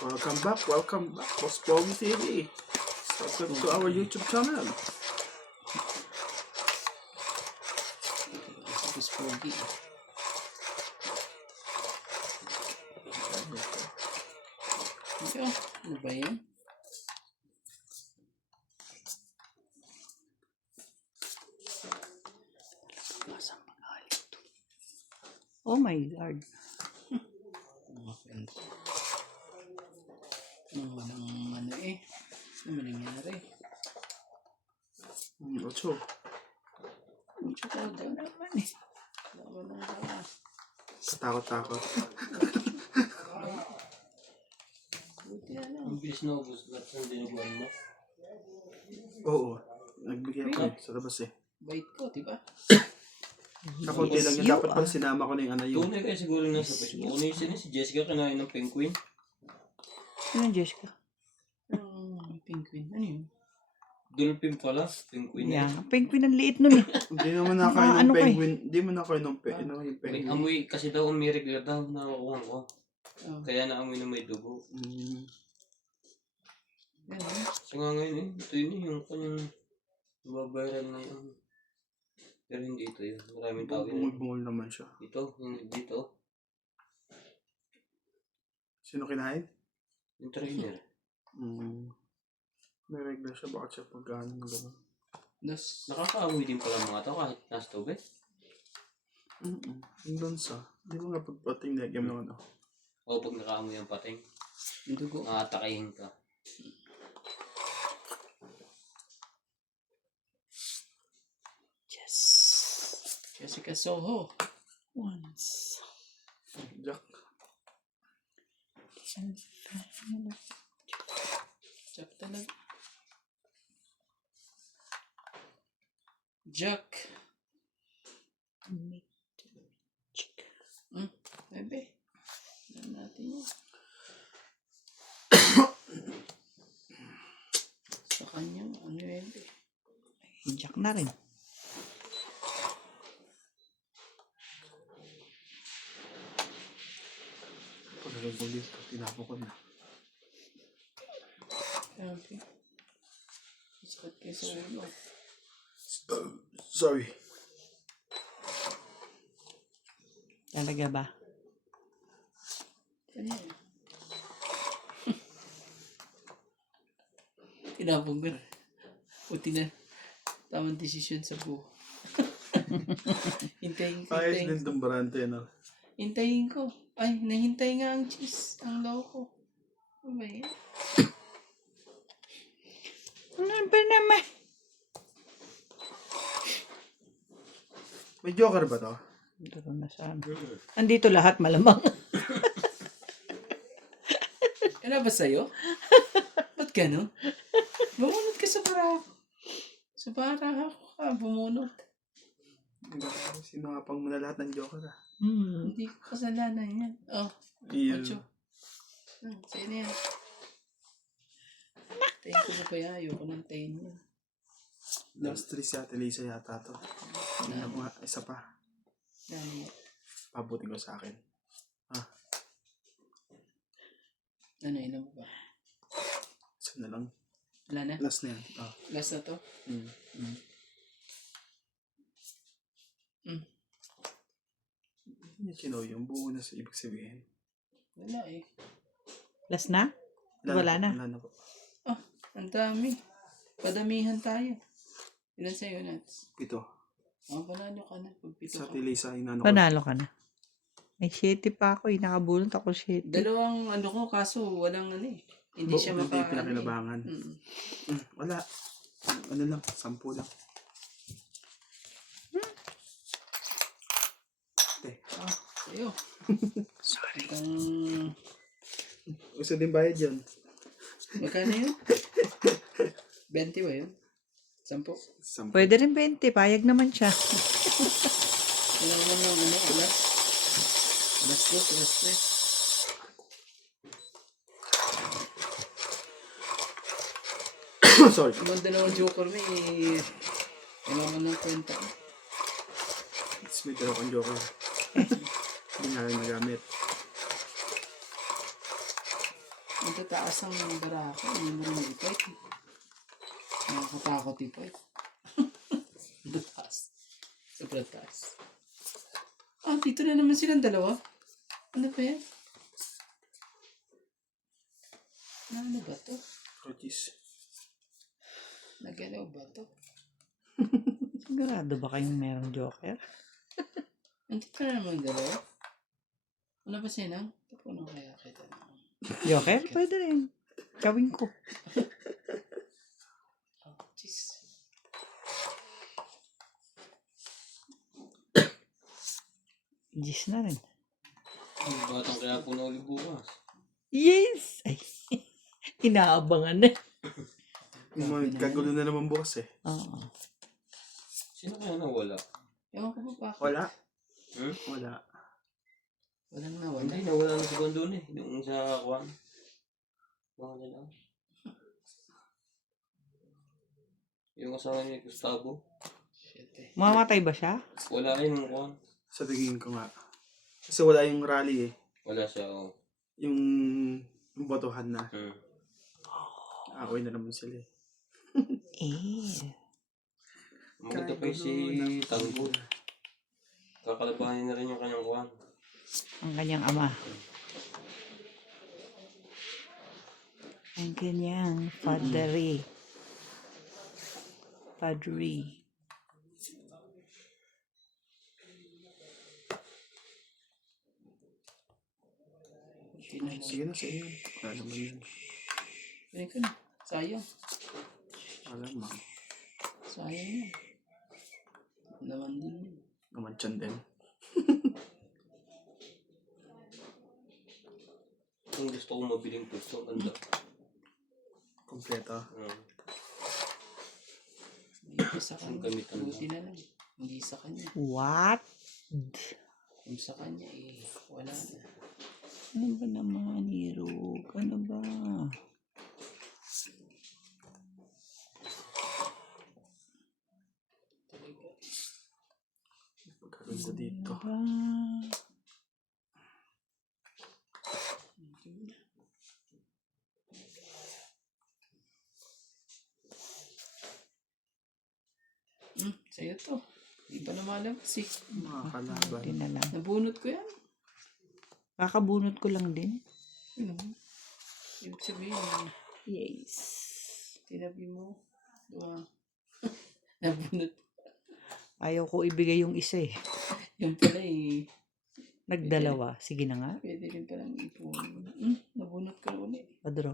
Welcome back, Boss Pogi TV. Subscribe to our YouTube channel. Boss Pogi. Ano ba yan? Oh my God. Ano eh. Ano ba nangyari? Ocho. Mucho ko daw naman eh. Wala nang gawa. Katakot-takot. Buti na lang. Ang bilis na ubus lahat ng dinuguan mo. Oo. Nagbigay ako sa labas eh. Bait ko, diba? Kakunti lang yun. You Dapat pala sinama ko na yung ano yung... Tunay kayo siguro nasa Facebook. Ano yun si Jessica kinain ng penguin? Ano, Jessica? Penguin. Ano yun? Dolphin pala. Penguin. Yan. Penguin ang liit nun eh. Hindi naman nakain ng Ano kay? penguin. Hindi mo nakain ng yung May penguin. amoy kasi daw ang mirigla daw nakukuha ko. Oh. Kaya naamoy na may dugo. Yan. So nga ngayon eh. Ito yun eh. Yung kanyang babayaran na yun. Pero hindi ito yun. Maraming tao yun. Bungol-bungol naman siya. Ito. Yung dito. Sino kinain? Yung trainer. May regla siya. Bakit siya pagkaan ng gano'n? Nakakaamoy din pala mga tao kahit nasa tubig. Doon sa... Di ba nga pagpating nagyam ng ano? O pag nakaamoy ang pating. Yung dugo. Nakatakayin ka. Yes. Jessica Soho. Once. Jack. Jack talaga. Jack. Bebe. Alam natin yun. Sa kanyang ano yun eh. Jack na rin. Paglalagong dito. Tinapon ko na. Grabe. Sakit kayo sa ulo. Sorry. Talaga ba? Ano yan? Tinapon ko na. Puti na. Tamang desisyon sa buho. Hintayin ko. Ayos din itong barante, no? Hintayin ko. Ay, nahintay nga ang cheese. Ang loko. Ano ba yan? Ano ba naman? May joker ba to? Dito na saan. Andito lahat malamang. Ano ba sa'yo? Ba't ganun? Bumunot ka sa barako. Sa barako ka, bumunot. Sinapang mo na lahat ng joker, ah. Hindi ko kasalanan yan. Oh, Iyon. Ocho. Sa'yo na yan. Tayin ko na pa yan. Ayoko ng tayin mo. Last 3 si Ate Lisa yata to. Isa pa. Ano? Pabuti ko sa akin. Ano, ilan mo ba? Isa na lang. Wala na? Last na yan. Last na to? Hindi kinaw yung buo na sa ibig sabihin. Wala eh. Last na? Wala na. Wala na po. Oh, ang dami. Padamihan tayo. Ilan sa'yo, Nats? 7. Oh, panalo ka na. Pagpito Sa ka. Ate Lisa, inano ko. Panalo ka na. May 7 pa ako. Nakabulot ako 7. Dalawang ano ko, kaso walang ano eh. Hindi siya Hindi maka... pinakinabangan. Wala. Ano lang, 10 lang. Ah, sa'yo. Sorry. Gusto din bayad yun. Magkano yun? 20 ba yun? 10? 10. Pwede rin 20. Payag naman siya. Ano naman yung ano, alas? Alas 2, alas 3. Sorry. Ang dalawang joker mo eh. Ano naman ng kwenta. It's may dalawa kang joker. Hindi nga lang nagamit. Ito Sa taas ng barako, hindi mo rin ipit. Nakakatakot ipit. Sa taas. Sobrang taas. Ah, dito na naman silang dalawa. Ano ba yan? Ano ba to? Rodis. Nagalaw ba to? Sigurado ba kayong merong joker? Nandito na naman dalawa. Ano ba sinang? Tapunan kaya kita na. Joker? Pwede rin. Gawin ko. Oh, jeez. Gis na rin. Yung batang kaya po na ulit bukas. Yes! Ay, inaabangan na. Kagulo na naman bukas eh. Oo. Sino kaya nawala? Ewan ko ba bakit? Wala. Hmm? Wala. Walang nawala. Hindi, nawala na si Gondon eh. Yung sa Kwan. Nawala na. Yung asawa ni Gustavo. Shit eh. Mamatay ba siya? Wala yung Kwan. Sa tingin ko nga. Kasi wala yung rally eh. Wala siya, oh. Yung botohan na. Hmm. Away na naman sila eh. Eh. Maganda pa yung si Tanggol. Kakalabahin na rin yung kanyang Kwan. Ang kanyang ama. Ang kanyang padre. Padre. Sige na sa inyo. Wala naman yun. Pwede ko na. Sayang. Wala ma'am. Sayang yun. Naman din yun. Naman tiyan din. Kung gusto kong mabiling puso, ganda. Kompleto. Hindi sa Ang kanya. gamit ang Buti na lang. Hindi sa kanya. What? Kung sa kanya eh, wala na. Ano ba naman, Hero? Ano ba? Pagkaganda dito. Ba? Sa'yo to. Di ba na malabas eh. Mga kalaban. Buti na lang. Nabunot ko yan. Kakabunot ko lang din. Ano? Ibig sabihin, Yes. tinabi mo. Diba? Nabunot. Ayaw ko ibigay yung isa eh. Yung pala eh. Nagdalawa. Sige na nga. Pwede rin palang ipon. Nabunot ka na ulit. Padro.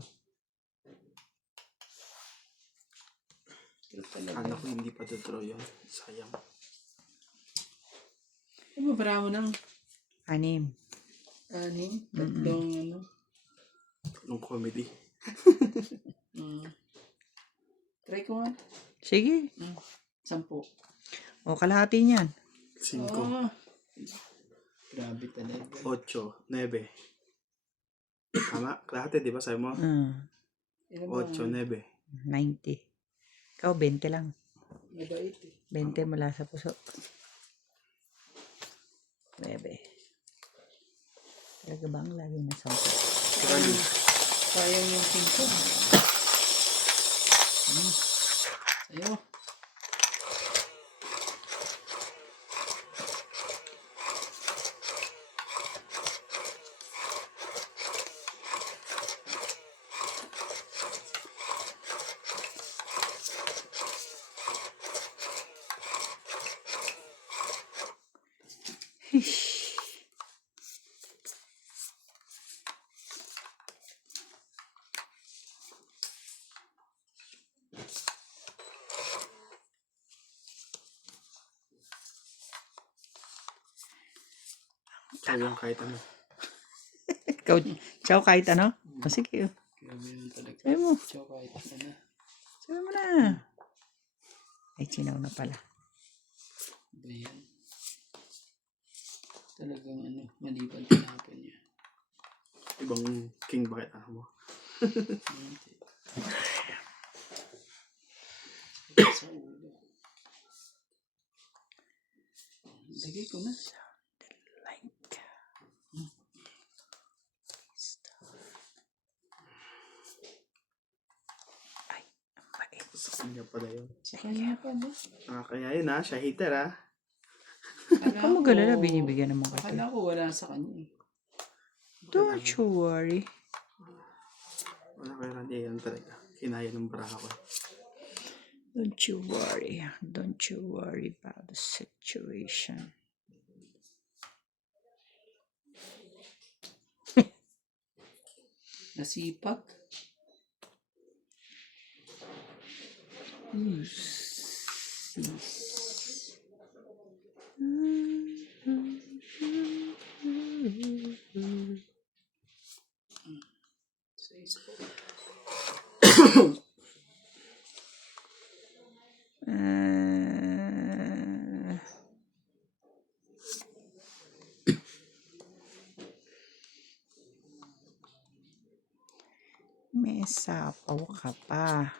Ito talaga. Kala ko hindi pa draw yun. Sayang. Ano ba para mo ng 6. tatlong ano? Nung comedy. Try ko nga. Sige. 10. O, kalahati niyan. 5. Oh, grabe talaga. 8. 9. Tama? Kalahati, di ba? Sabi mo? Ano ba? 8, 9. 90. Ikaw, 20 lang. Mabait eh. 20 mula sa puso. 9. Talaga ba ang lagi na 10? Sayang yung 5. Sa'yo. Sayang kahit ano. Ikaw, ciao kahit ano? O, sige. Grabe naman talaga. Sabi mo. Chow kahit ano. Sabi mo na. Ay, sinaw na pala. Ba yan? Talagang ano, maliban tinapon niya. Ibang king bakit ano mo? Hindi. Sa ulo. Lagay ko na. Like. Kanya pala yun. Sa kanya pa ba? Kaya yun ha, siya hater ha. Huwag mo galala, binibigyan naman kita. Akala ko wala sa kanya eh. Don't you worry. Wala kaya Randy, yan talaga. Kinaya ng baraha ko. Don't you worry. Don't you worry about the situation. Nasipag. Uh, may sapaw ka pa.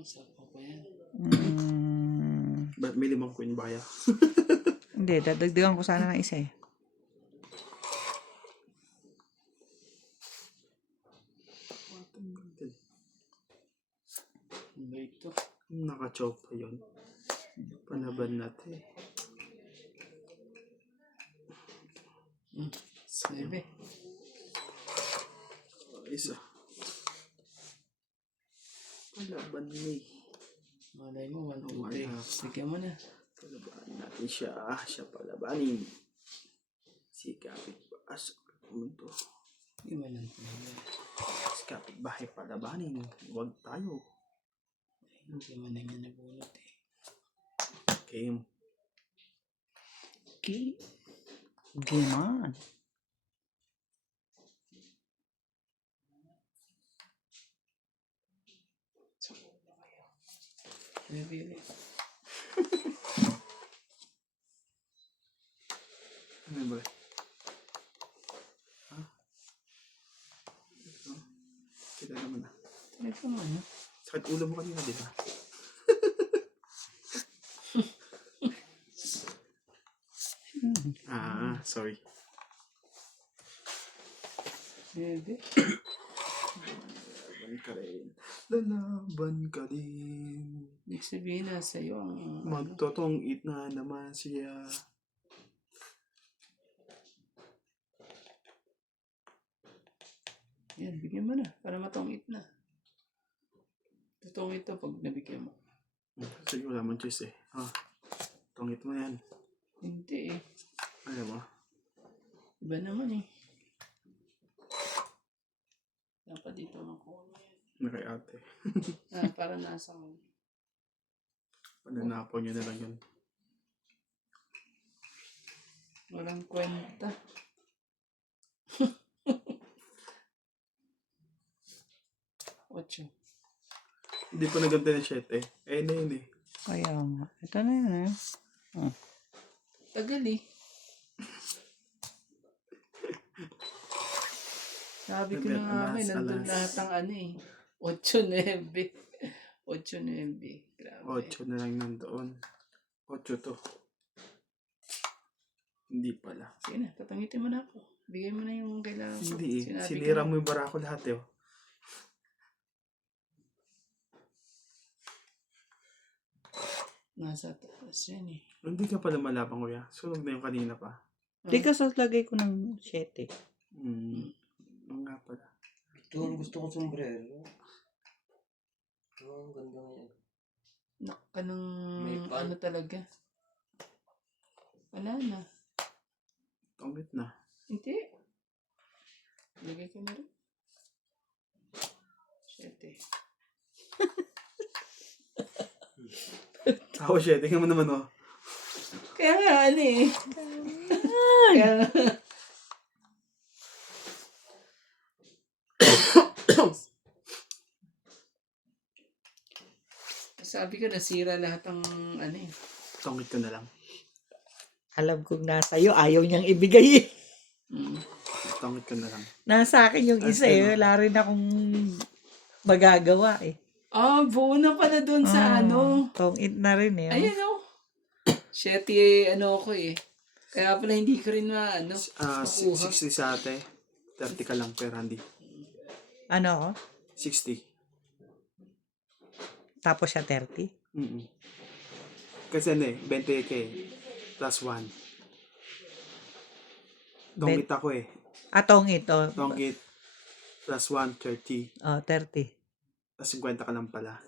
Sapaw pa yan. Ba't may 5 queen baya? Hindi, dadagdagan ko sana ng isa eh. Ano ito? Naka-choke pa yun. Panaban natin. Bebe. Isa. Panaban ni. Malay mo, 1 Oh, 2 yeah. 3. Bigyan mo na. Palabanin natin siya. Siya palabanin. Si kapitbahay. Mundo. Iwan lang. Si kapitbahay palabanin. Huwag tayo. Hindi man na niya nabunot eh. Game. Okay. Game on. Bebe. Ano ba? Ha? Ito. Kita naman na. Ito mo ano? Sakit ulo mo kanina, di ba? Sorry. Bebe. Lalaban ka rin. Lalaban ka din. Ibig sabihin na sa'yo ang Magtotong-it na naman siya. Yan, bigyan mo na. Para matongit na. Tutongit to pag nabigyan mo. Sige, wala mong choice eh. Tongit mo yan. Hindi eh. Alam mo. Iba naman eh. Dapat dito makuha mo yan. Na kay ate. Para nasa ko. Pananapaw niyo na lang yun. Walang kwenta. Ocho. Hindi pa naganda ng 7 eh. Na yun eh. Kaya nga. Ito na yun eh. Tagal eh. Sabi ko na nga kayo, nandun lahat ang ano eh. 8-9. 8-9. Grabe. 8 na lang nandoon. 8 to. Hindi pala. Sige na, tatangitin mo na ako. Bigay mo na yung kailangan ko. Hindi eh. Sinabi Sinira ko mo yung bara ko lahat eh. nasa taas yan eh. Hindi ka pala malabang kuya. Sunog na yung kanina pa. Di ka sa lagay ko ng 7. Oo nga pala. Ito ang gusto kong sombrero. Ang ganda nga yan. Naka ng May pan. ano talaga. Wala na. Tongit na. Hindi. Lagay ko na rin. 7. Ako 7. Tingnan mo naman oh. Kaya nga, ano eh. Kaya nga. Sabi ko, nasira lahat ng ano eh. Tongit ko na lang. Alam kong nasa iyo, ayaw niyang ibigay eh. Tongit ko na lang. Nasa akin yung isa eh. Wala rin akong magagawa eh. Buo na pala dun sa ano. Tong-it na rin eh. Ayan o. 7 ano ako eh. Kaya pala hindi ko rin na ano. 60 sa ate. 30 ka lang per Randy. Ano ako? 60. Tapos siya 30. Mm. Kasi ano 20k plus 1. Tongit ako Atong ito. Tongit plus 1, 30. 30. Tapos 50 ka lang pala.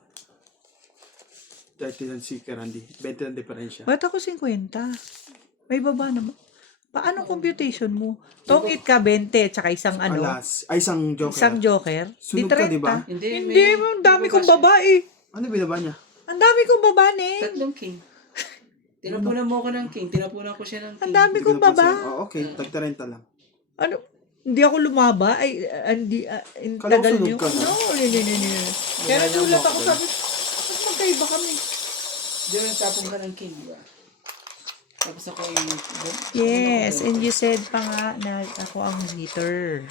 30 lang si Randy. 20 lang diferensya. Ba't ako 50? May baba naman. Paano computation mo? Tongit ka 20, tsaka isang Alas. Ay, isang joker. isang joker. Sunog Di ka, di ba? 30. Hindi, Hindi, ang dami kong babae. Ano binaba niya? Ang dami kong babae. Tatlong king. Tinapunan mo ako ng king. Tinapunan ko siya ng king. Ang dami Hindi ko kong baba. napansin. Oh, okay. Tag-30 lang. Ano? Hindi ako lumaba. Ay, hindi. Kala ko Tagal sunog niyo. ka na. No, hindi. Kaya nagulat ako. Sabi, ba't magkaiba kami? Di ba nagtapon ka ng king, di ba? Tapos ako yung... Yes, and you said pa nga na ako ang leader.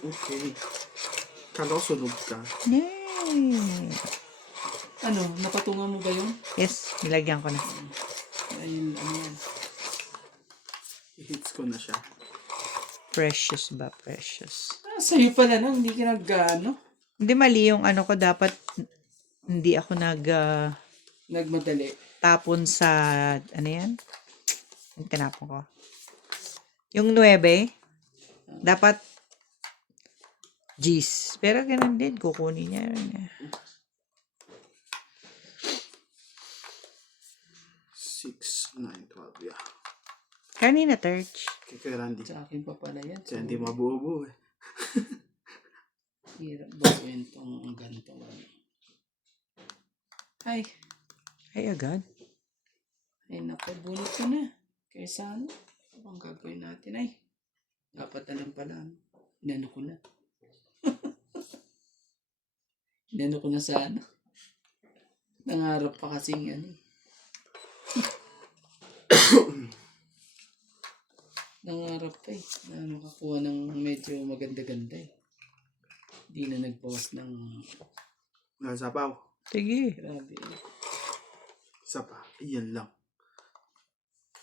Okay. Kala ko sunog ka. Yay! Ano, napatungan mo ba yun? Yes, nilagyan ko na. Ayun, ano yan? I-hits ko na siya. Precious ba? Precious. Sa'yo pala na, hindi ka nag-ano? Hindi mali yung ano ko. Dapat hindi ako Nagmadali. tapon sa, ano yan? Yung tinapon ko. Yung 9, dapat G's. Pero ganun din, kukunin niya yun. 6, 9, 12. Yeah. Kanina, Terch. Kay Randy. Sa akin pa pala yan. Kaya hindi mabuo-buo Hirap buuin tong ganitong. Ay, Ay, agad. ay naku, bunot ko na. Kaysa ano? Ano ang gagawin natin? Ay, dapat alam pala. Inano ko na. Inano ko na sa ano. Nangarap pa kasing ano. Nangarap pa na ano, kakuha ng medyo maganda-ganda Hindi na nagbawas ng Nasapaw. Sige. grabe. Isa pa. Iyan lang.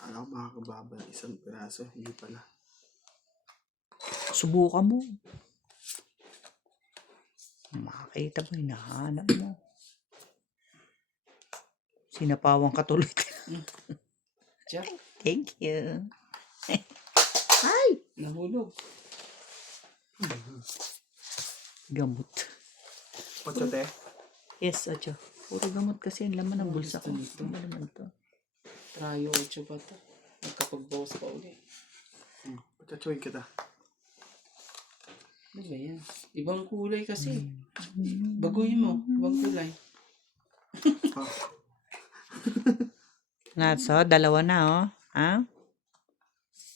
Alam ko makakababa. Isang piraso. Hindi pala. Subukan mo. Makakita mo, hinahanap mo. Sinapawang katuloy. Jack, Thank you. nahulog. Gamot. 8 te. Yes, Ocho. Puro gamot kasi ang laman ng bulsa ko. Gusto nito. Ano naman to? Trayo 8 ba ito? Nagkapag-bawas pa uli. Pagkachuin kita. Ano ba yan? Ibang kulay kasi. Baguhin mo. Ibang kulay. Oh. So, 2 na, oh. Ha?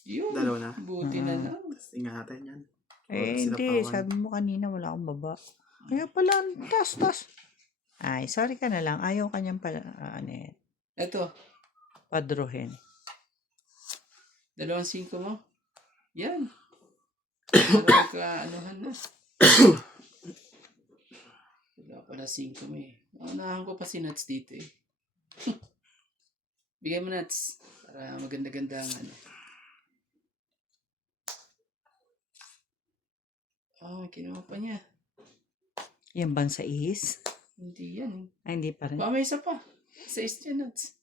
Yun. 2 na. Buti na lang. Tingnan natin yan. Eh, Sila hindi. pawan. Sabi mo kanina wala akong baba. Kaya pala, tas. Ay, sorry ka na lang. Ayaw kanyang pala, Ito. padrohin. 2-5 mo. Yan. Magka-anuhan na. Wala pala 5 mo Unahan ko pa si Nuts dito Bigay mo Nuts. Para maganda-ganda ang ano. Kinuha pa niya. Yan bang sa is? Hindi yan Ay, hindi pa rin. May isa pa. Sa niya Nuts.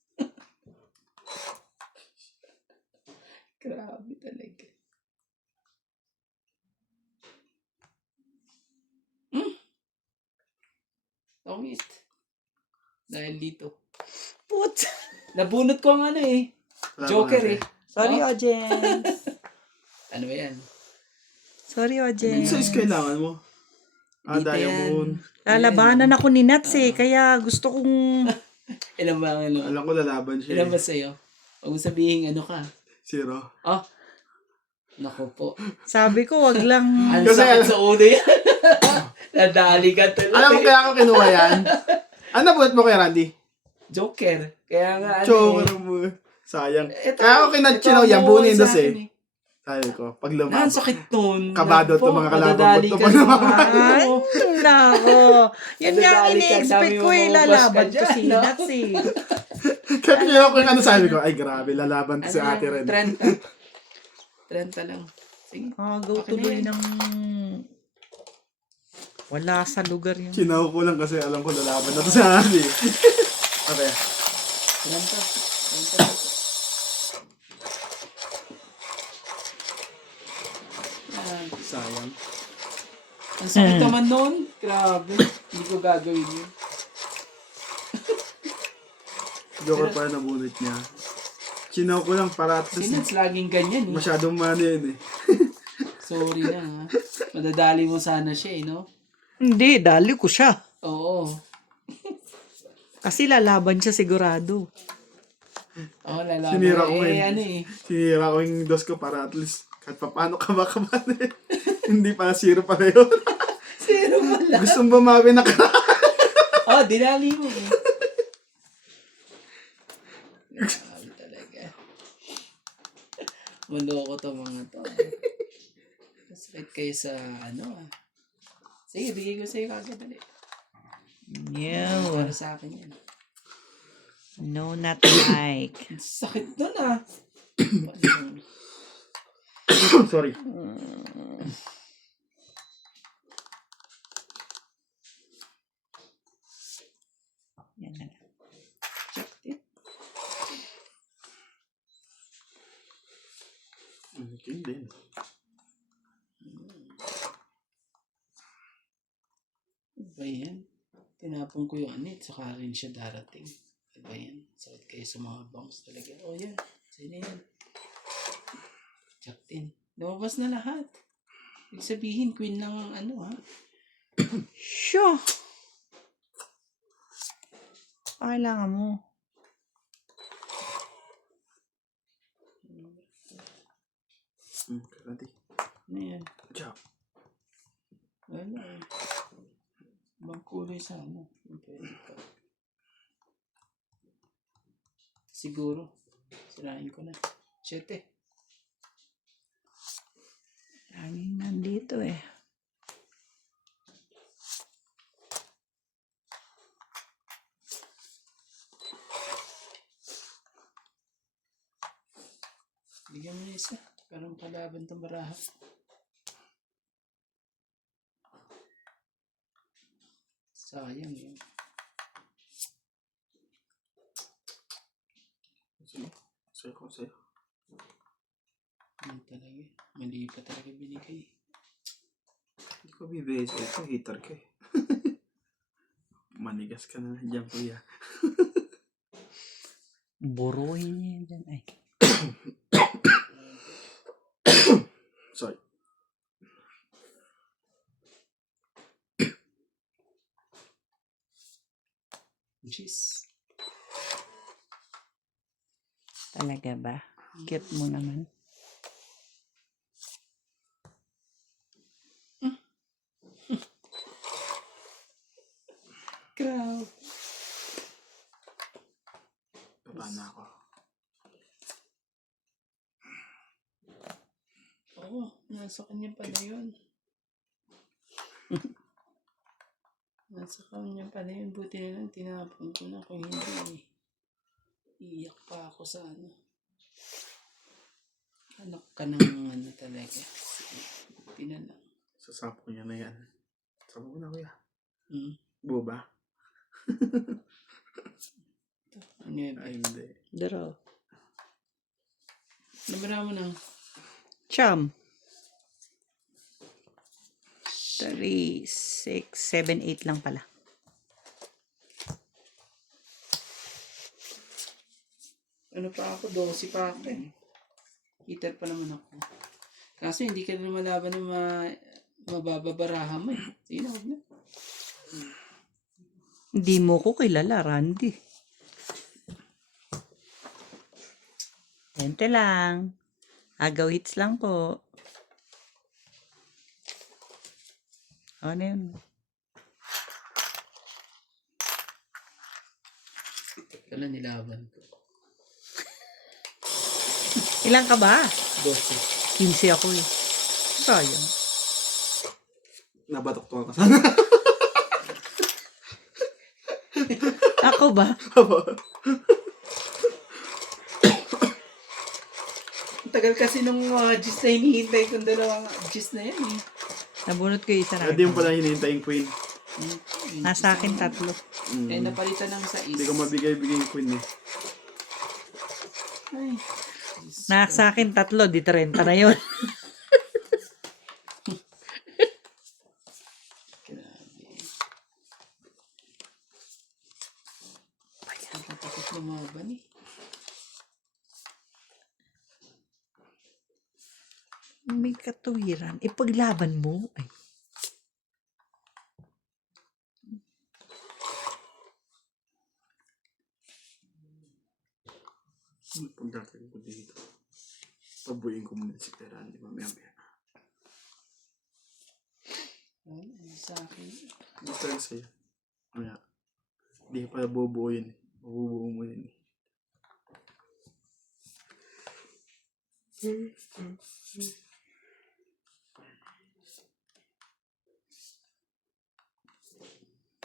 Grabe talaga. Tongit. Dahil dito. Put! Nabunot ko ang ano Wala Joker pa nga, te. Sorry, Ojen. Ano ba yan? Sorry, Yung Ojen. size kailangan mo. Dito Diamond. Lalabanan ako ni Nats kaya gusto kong... Ilan ba ang ano? Alam ko lalaban siya. Ilan ba sa'yo? Huwag mo sabihin ano ka. 0. Oh. Naku po. Sabi ko, wag lang... Ang Kasi sakit sa ulo yan. Nadali ka tuloy. Alam mo kaya ako kinuha yan? Ano buhat mo kay Randy? Joker. Kaya nga Joker mo. Sayang. Ito, Kaya ako kinachinaw yan. Bunin dos Sabi ko, pag Ang lumabas. sakit nun. Kabado Naku to, po, mga kalaban madadali ko to ka pag sa lumabas. mga Ay, ano. nako. Yan nga ang Nadadali ka, ini-expect sabi ko mo, eh. lumabas Lalaban ka ko si dyan, no? Nats Kaya kinuha ko yung ano sabi ko, ay grabe, lalaban to si Ano ate lang, rin. 30 lang. Sige. Go Okay na tuloy yan. ng... Wala sa lugar yun. Sinaw ko lang kasi alam ko lalaban na to sa akin eh. Okay. Ilan to? Ilan to? Yan. Sayang. Ang sakit naman nun. Grabe. Hindi ko gagawin yun. Joker pa nabunot niya. Sinaw ko lang para at least Sinats laging ganyan eh. masyadong mano yun eh. Sorry na ha. Madadali mo sana siya eh, no? Hindi, dali ko siya. Oo. Kasi lalaban siya sigurado. Oo, lalaban. Sinira ko eh, yun. ano eh. Sinira ko yung dos ko para at least kahit pa paano kaba-kaba na eh. Hindi pala zero pala yun. Zero pala. Gustong bumawi na ka. Oh, dinali mo eh. Grabe talaga. Manloko to mga to. Masakit kayo sa ano ah. Sige, bigay ko sa'yo kagad dali. No. Para sa akin yan. No, not like. Ang sakit nun ah. Sorry. Yan na lang. Check it. Okay din. Ba yan? Tinapon ko yung anit, saka rin siya darating. Diba yan? Sakit kayo sa mga bangs talaga. Oh yan, sino yan? Check din. Lumabas na lahat. Ibig sabihin, queen lang ang ano ha. Sure. Kailangan mo. Karati. Ano yan? Ciao. Wala eh. Ibang kulay sana. Yung pwede pa. Siguro. Sirain ko na. 7. Laging nandito eh. Bigyan mo na isa. Parang kalaban tong baraha. Sayang yun. Sige. Sa'yo ko sa'yo. Ano talaga? Mali pa talaga binigay. Hindi ko bibigay sa'yo. Ito, hater ka eh. Manigas ka na dyan, kuya. Buruin niya yan dyan. Ay. Sorry. Jeez. Talaga ba? Cute mo naman. Grabe. Baba na ako. Oo, nasa kanya pala yun. Nasa kanya pala yun. Buti na lang tinapon ko na. Kung hindi, iiyak pa ako sa ano. Anak ka ng ano talaga. Buti na lang. Sasapo niya na yan. Sapo ko na, kuya. Ito, Boba? ano yun? Ay, hindi. Draw. Nabara mo na. Chum. 3, 6, 7, 8 lang pala. Ano pa ako? 12 pa ako eh. Hitter pa naman ako. Kaso hindi ka na malaban ng mabababarahan mo eh. Sige na, huwag na. Hindi mo ko kilala, Randy. Ente lang. Agaw hits lang po. Ano yun? Kala nilaban ko. Ilang ka ba? 12. 15 ako eh. Sayang. Nabatok to ako sana. Ako ba? Ang tagal kasi nung mga gis na hinihintay kong dalawang gis na yan eh. Nabunot ko yung isa na. Hindi mo pala hinihintay yung queen. Nasa akin 3. Eh, napalitan ng sais. Hindi ko mabigay-bigay yung queen eh. Ay. Nasa akin 3, di 30 na yun. Grabe. Nakatakot lumaban eh. May katuwiran. Ipaglaban mo. Ay. Pagdating ko dito. Pabuyin ko muna si Pera. Hindi mamaya-maya. Ay, sa akin. Hindi talaga sa'yo. Kaya, hindi pa bubuo yun eh. Mabubuo mo yun eh.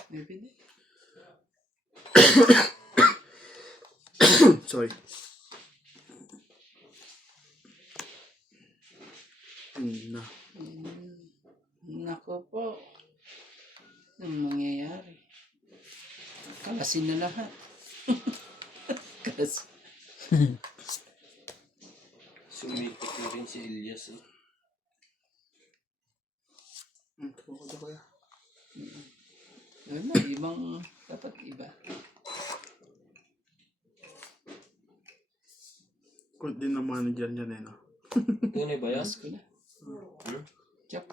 Maybe di. Sorry. Na. Nako po. Anong mangyayari? Kalasin na lahat. Kasi. Sumikot na rin si Elias eh. Tumakot ako kaya. Wala, ibang dapat iba. Kung din naman dyan eh, no? Tunay ba yan? Yes ko na. Chak.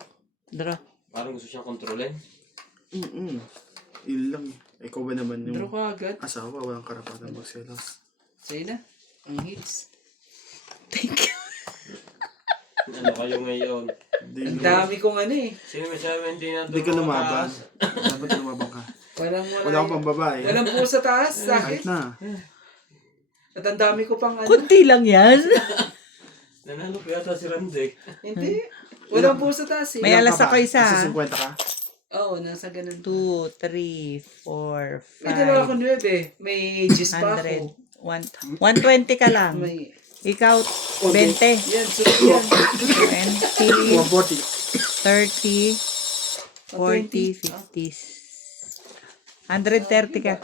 Draw. Parang gusto siyang kontrolin. Yun lang eh. Ikaw ba naman Draw yung ka agad. asawa? Walang karapatan magselos. Sa'yo na. Ang hits. Thank you. Ano kayo ngayon? Ang dami kong ano eh. Sino may sabi hindi na Hindi ka lumaban. Dapat lumaban ka. Wala Wala akong pambabae. Walang po sa taas sa akin. Kahit na. At ang dami ko pang ano. Kunti lang yan. Nanalo pa yata si Randek. Hindi. Walang po sa taas eh. May alas Ilan ka ako ba? isa. Nasa 50 ka? Oo, nasa ganun. 2, 3, 4, May dalawa ako 5, 9. May gis pa 100. ako. 120 ka lang. May... Ikaw, 20. Yan, sunod yan. 20, 140. 30, 40, 50. 130 ka.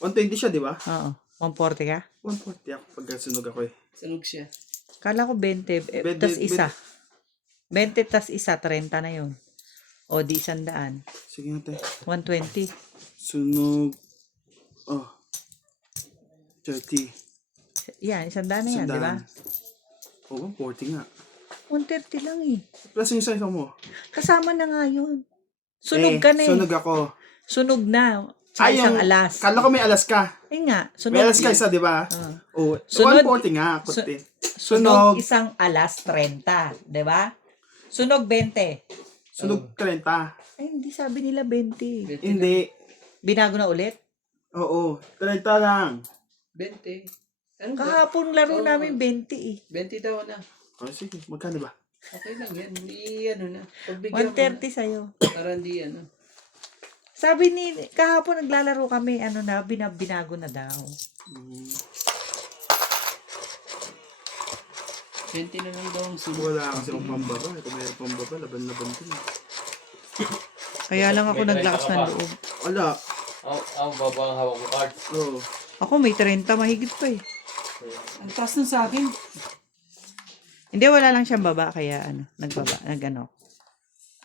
120 siya, di ba? Oo. 140 ka? 140 ako pag sunog ako eh. Sunog siya. Kala ko 20. 20, Tas isa. 20 tas isa, 30 na yun. O di 100. Sige nga tayo. 120. Sunog. Oh. 30. Yan, 100 na yan, di ba? Oo, 140 nga. 130 lang eh. Plus yung isa mo. Kasama na nga yun. Sunog ka na eh. Sunog ako. Sunog na. Sa isang alas. Kala ko may alas ka. Eh nga, May sunog. alas ka isa, di ba? Oo. Sunod- 140 nga. Kuti. Sunog Sunog. isang alas 30. Di ba? Sunog 20. Sunog 30. Ay, hindi sabi nila 20. Hindi. Binago na ulit? Oo. 30 lang. 20. Ano ba? Kahapon laro Oo. namin 20 eh. 20 daw na. Oh, sige. Magkano ba? Okay lang yan. Ano na. Pagbigyan mo 130 sa'yo. na. Para hindi ano. Sabi ni, kahapon naglalaro kami, ano na, binago na daw. 20 na lang daw ang sunog. Wala kasi akong pambaba. Kung mayroon pambaba, laban-laban din. Kaya lang ako May naglakas 30 ka ng ba? loob. Wala. Ang baba ang hawak ko card. Oo. Ako may 30 mahigit pa eh. Ang taas na sa akin. Hindi, wala lang siyang baba, kaya ano, nagano.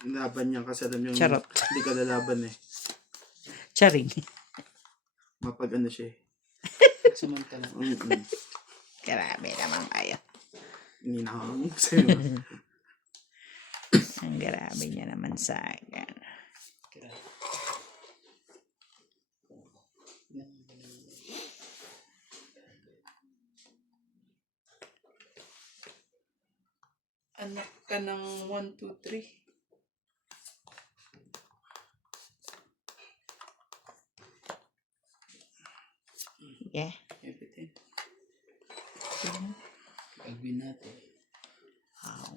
Laban niya kasi alam yung Charot. hindi ka lalaban eh. Charing. Mapag ano siya eh. Samantala. Grabe naman kayo. Ninahang sa'yo. Ang grabe niya naman sa akin. Anak ka ng 1, 2, 3. Yeah. Everything. Gagawin natin. Wow.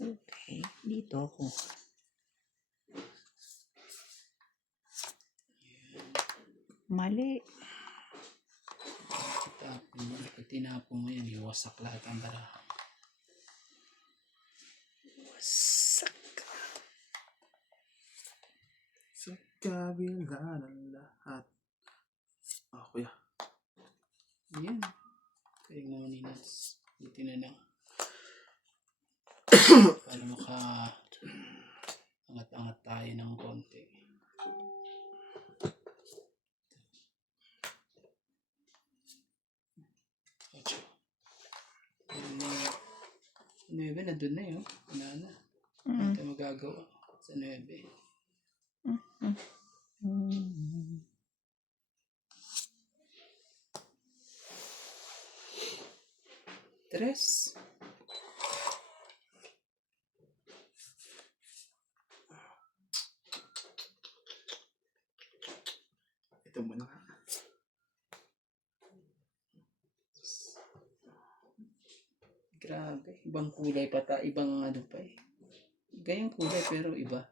Okay, dito ako. Mali. Pag tinapon mo yan, iwasak lahat ang dara. kabila ng lahat. Ah, kuya. Yan. Kaya naman ni Nats. Buti na lang. Para angat-angat tayo ng konti. Ocho. Sa 9, nandun na yun. Wala na. Hindi tayo magagawa. Sa 9. Tres. Ito muna nga. Grabe. Ibang kulay pa ta. Ibang ano pa eh. Gayang kulay pero iba.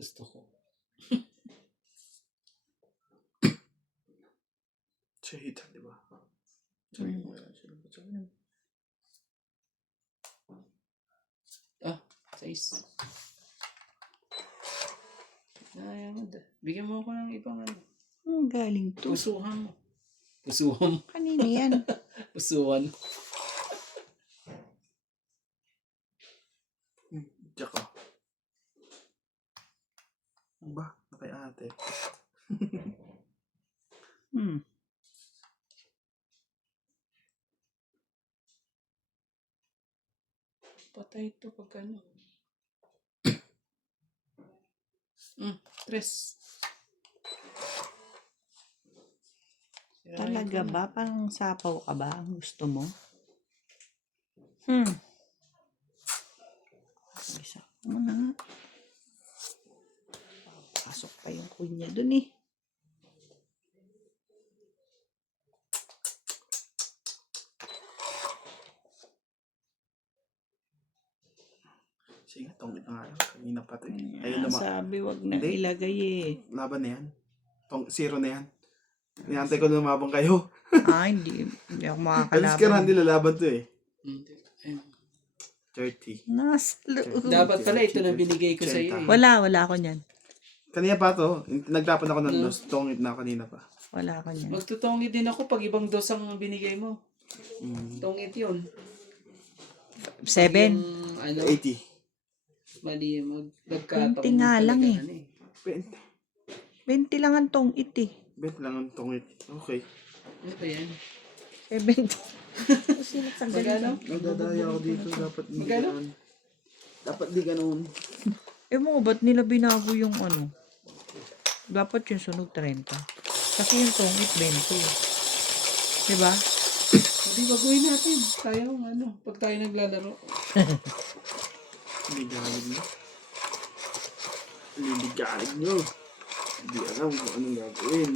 Gusto ko. Shahid, di ba? Sabi mo yan. Sabi mo. Ah, 6. Ayaw, bigyan mo ako ng ibang ano. Galing to. Pusuhan mo. Pusuhan mo. Kanina yan. Pusuhan. Tsaka. Ba? Nakay ate. Patay ito pag ano. 3. Talaga ba? Parang sapaw ka ba? Ang gusto mo? Isa mo na nga. Pasok pa yung kunya dun eh. Sige, tongit na nga lang. Kanina pa ito eh. Ayun naman. Sabi wag na Hindi. ilagay eh. Laban na yan. Zero na yan. Inantay ko na lumabang kayo. Hindi ako Alis ka na, makakalaban. hindi lalaban to eh. Hindi. Ayun. 30. Nasa loob. Dapat pala ito na binigay ko sa iyo eh. Wala ako niyan. Kanina pa to. Nagtapan ako ng dos. Tongit na kanina pa. Wala ako niyan. Magtutongit din ako pag ibang dos ang binigay mo. Tongit yun. 7. Yung, ano, 80. mali nagkataon 20 nga lang eh. 20. 20 lang ang tongit eh. Bet lang ang tongit. Okay. Ano ba yan? 70. Sino sa Magano? Magdadaya ako dito. Dapat di Magkano? ganun. Dapat di ganun. mo, ba't nila binago yung ano? Dapat yung sunog 30. Kasi yung tongit 20. Diba? Hindi, baguhin natin. Tayo, ano, pag tayo naglalaro. Ligalig nyo. Liligalig nyo. Hindi alam kung anong gagawin.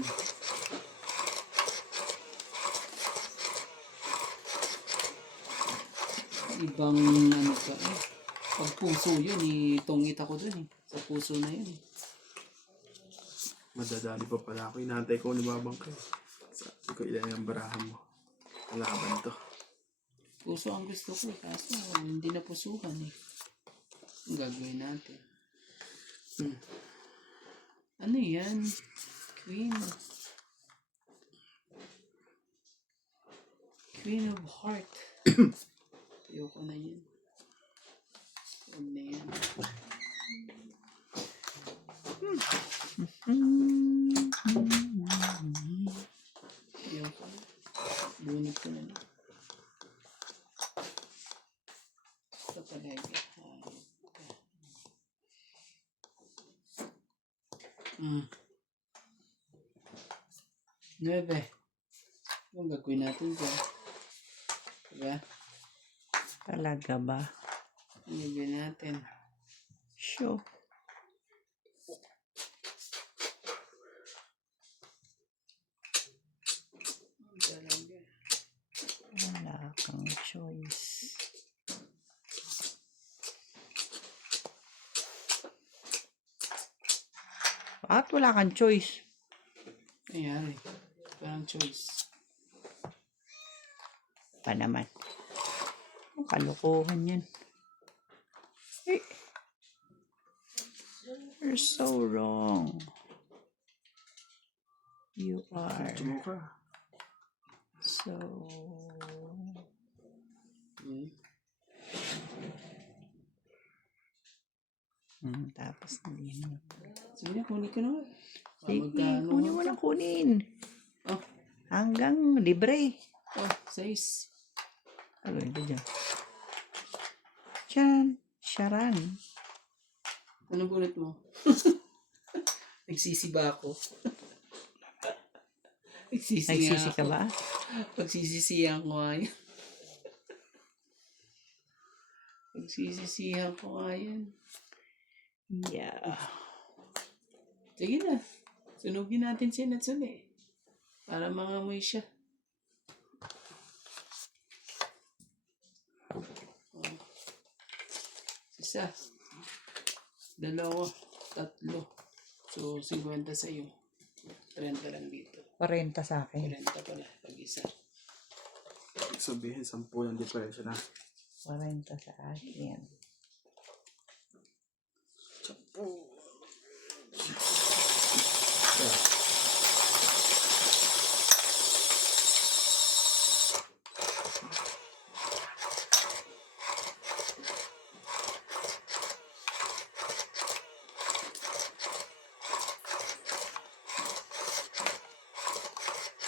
Ibang, ano ka eh. Pag puso yun, itongit ako dun eh. Sa puso na yun eh. Madadali pa pala ako. Inaantay ko lumabang kayo. Sabi ko ilan yung barahan mo. Kalaban to. Puso ang gusto ko. Kaso, hindi na pusuhan eh. Ang gagawin natin. Ano yan? Queen. Queen of Heart. Ayoko na yan. Huwag na yan. Ayoko na. Bunot ko na lang. Ito talaga. 9. Anong gagawin natin dyan? Diba? Talaga ba? Anong gagawin natin? Sure. Talaga. Wala kang choice. At wala kang choice. Nangyari. Parang choice. Pa naman. Ang kalokohan yan. Eh. You're so wrong. You are Tumo ka. so... tapos hindi na. Sige na, kunin ko na nga. Sige, Magkano kunin mo nga lang ba? kunin. Oh, Hanggang libre. oh, 6. Ano ito dyan? Tiyan. Sharan. Ano bunot mo? Nagsisiba ako. Nagsisi ka ba? Pagsisisihan ko nga yan. Pagsisisihan ko nga yan. Yeah. Sige na. Sunugin natin si Natsune. Para mangamoy siya. Oh. Isa. 2. 3. So, 50 sa'yo. 30 lang dito. 40 sa akin. 30 pala. Pag-isa. Sabihin, 10 yung diferensya na. 40 sa akin.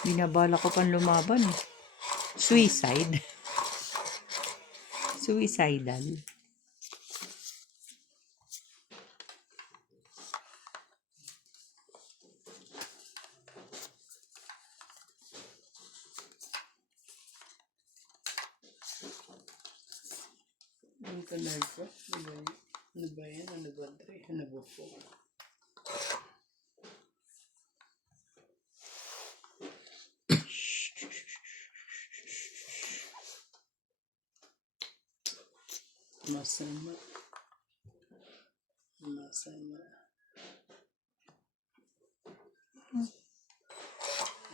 Binabala ko pang lumaban. Suicide. Suicidal. Ano ka nerve ko? Ano ba yan? Ano ba 3? Ano ba 4? Masama. Masama.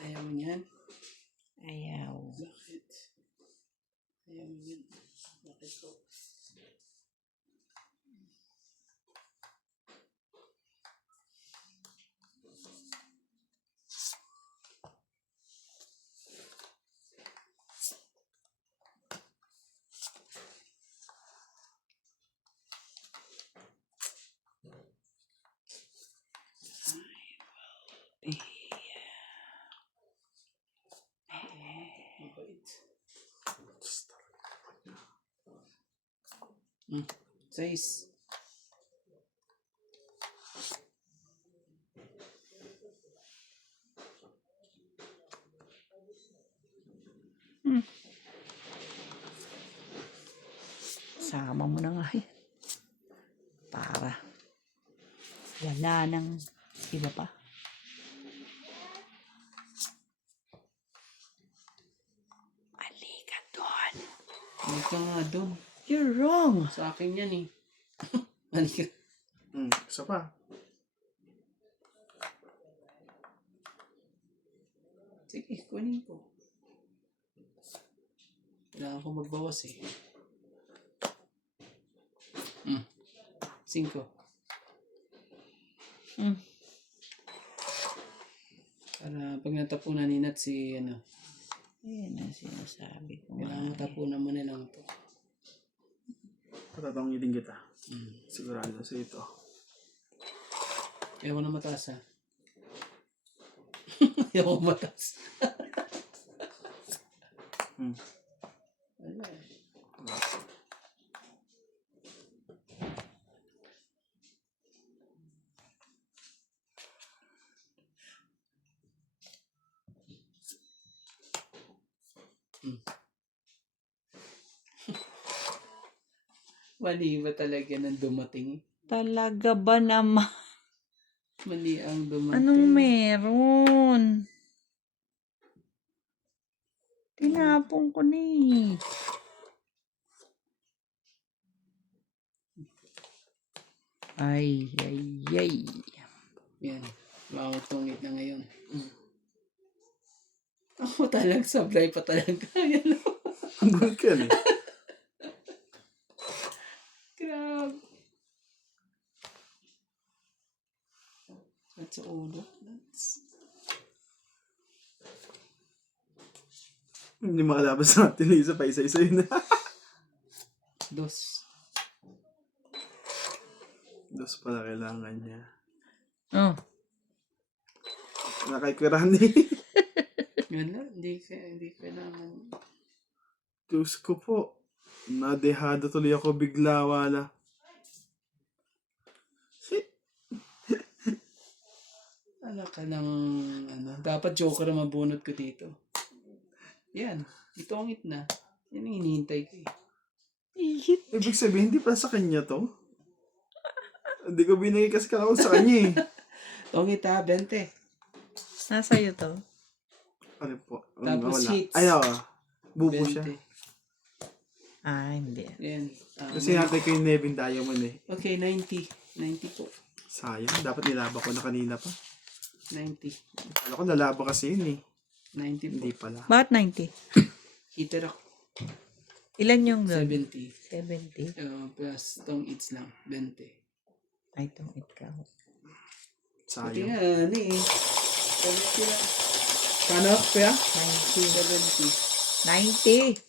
Ayaw mo yan? Ayaw. Bakit? Ayaw mo yan? Bakit po? Mabait. 6. Sama mo na nga yan. Para. Wala nang iba pa. Halika doon. Hindi ka nga doon. You're wrong. Sa akin yan eh. Halika. Isa pa. Sige, kunin ko. Kailangan ko magbawas eh. 5. Para pag natapunan ni Nat si ano, Yan ang sinasabi ko. kailangan matapunan mo na lang ito. Patatangilin kita. Sigurado sa ito. Ayaw ko na mataas ha. Ayaw ko mataas. Wala eh. Mali ba talaga nang dumating? Talaga ba naman? Mali ang dumating. Anong meron? Tinapon ko na eh. Ay, ay, ay. Yan. Makakatungit na ngayon. Ako talagang sablay pa talaga. Yan. Good ka eh. Grabe. At sa ulo. Hindi makalabas natin isa pa isa-isa yun. Dos. Dos pala kailangan niya. Oh. Nakaikwirani. Wala, hindi kailangan. Diyos ko po. Nadehado tuloy ako bigla wala. Ano ka ng, dapat joker ang mabunot ko dito. Yan, itongit na. Yan ang hinihintay ko eh. Ibig sabihin, hindi pa sa kanya to. Hindi ko binigay kasi kalakot sa kanya eh. Tongit ha, 20. Nasa iyo to. Ano po? Tapos Wala. hits. Ayaw bubo 20. siya. Ah, hindi. Yan. Kasi natin ko yung Nevin Diamond eh. Okay, 90. 90 po. Sayang. Dapat nilaba ko na kanina pa. 90. Alam ko nalaba kasi yun eh. 90 po. Hindi pala. Bakit 90? Hitter ako. Ilan yung doon? 70. 70? Plus tong hits lang. 20. Ay, itong ikaw. Buti Sayang. nga, ano eh. 70 lang. Kano, kuya? 70. 90!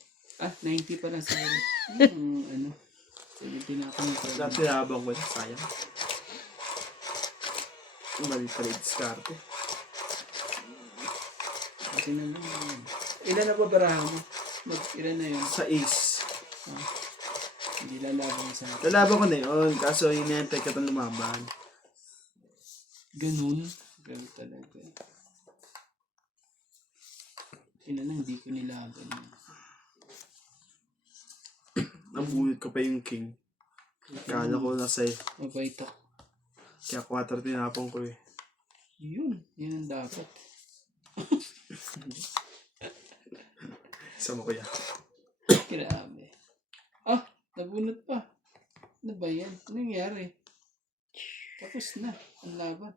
90 pa lang sa ano. 70 na ako ng Dapat nilabang ko na. Sayang. Mali pala yung diskarte. Kasi na lang. Ilan na ba barahan mo? Ilan na yun? Sa ace. Hindi lalabang sa akin. Lalaban ko na yun. Kaso inintay ka itong lumaban. Ganun. Ganun talaga. Ina lang, hindi ko nilaban. Nabunit ko pa yung king. Kala ko nasa Mabait ako. kaya 4 tinapon ko eh. Yun. Yan ang dapat. Sama ko yan. Grabe. Nabunot pa. Ano ba yan? Ano nangyari? Tapos na. Ang laban.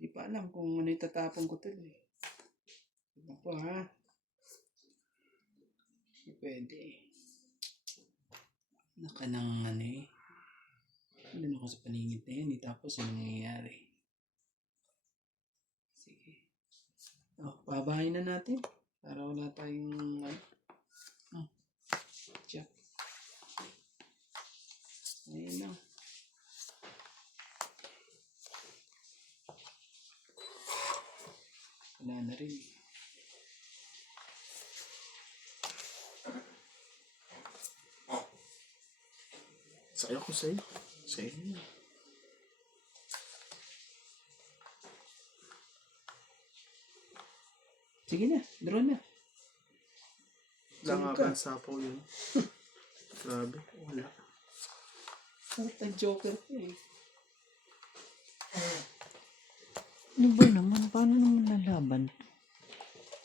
Di pa alam kung ano itatapon ko tuloy. Ano pa ha? Hindi pwede. Naka ng ano eh. Ano ako sa paningit na yan. Tapos ano nangyayari? Sige. Pabahay na natin. Para wala tayong check. Ayun lang. Wala na rin. Sa'yo ko sa'yo. Sa'yo niya. Sige na, draw na. Wala nga ka? ba sa po yun? Grabe. Wala. Sarap ang joker ko eh. Ano ba naman? Paano naman lalaban?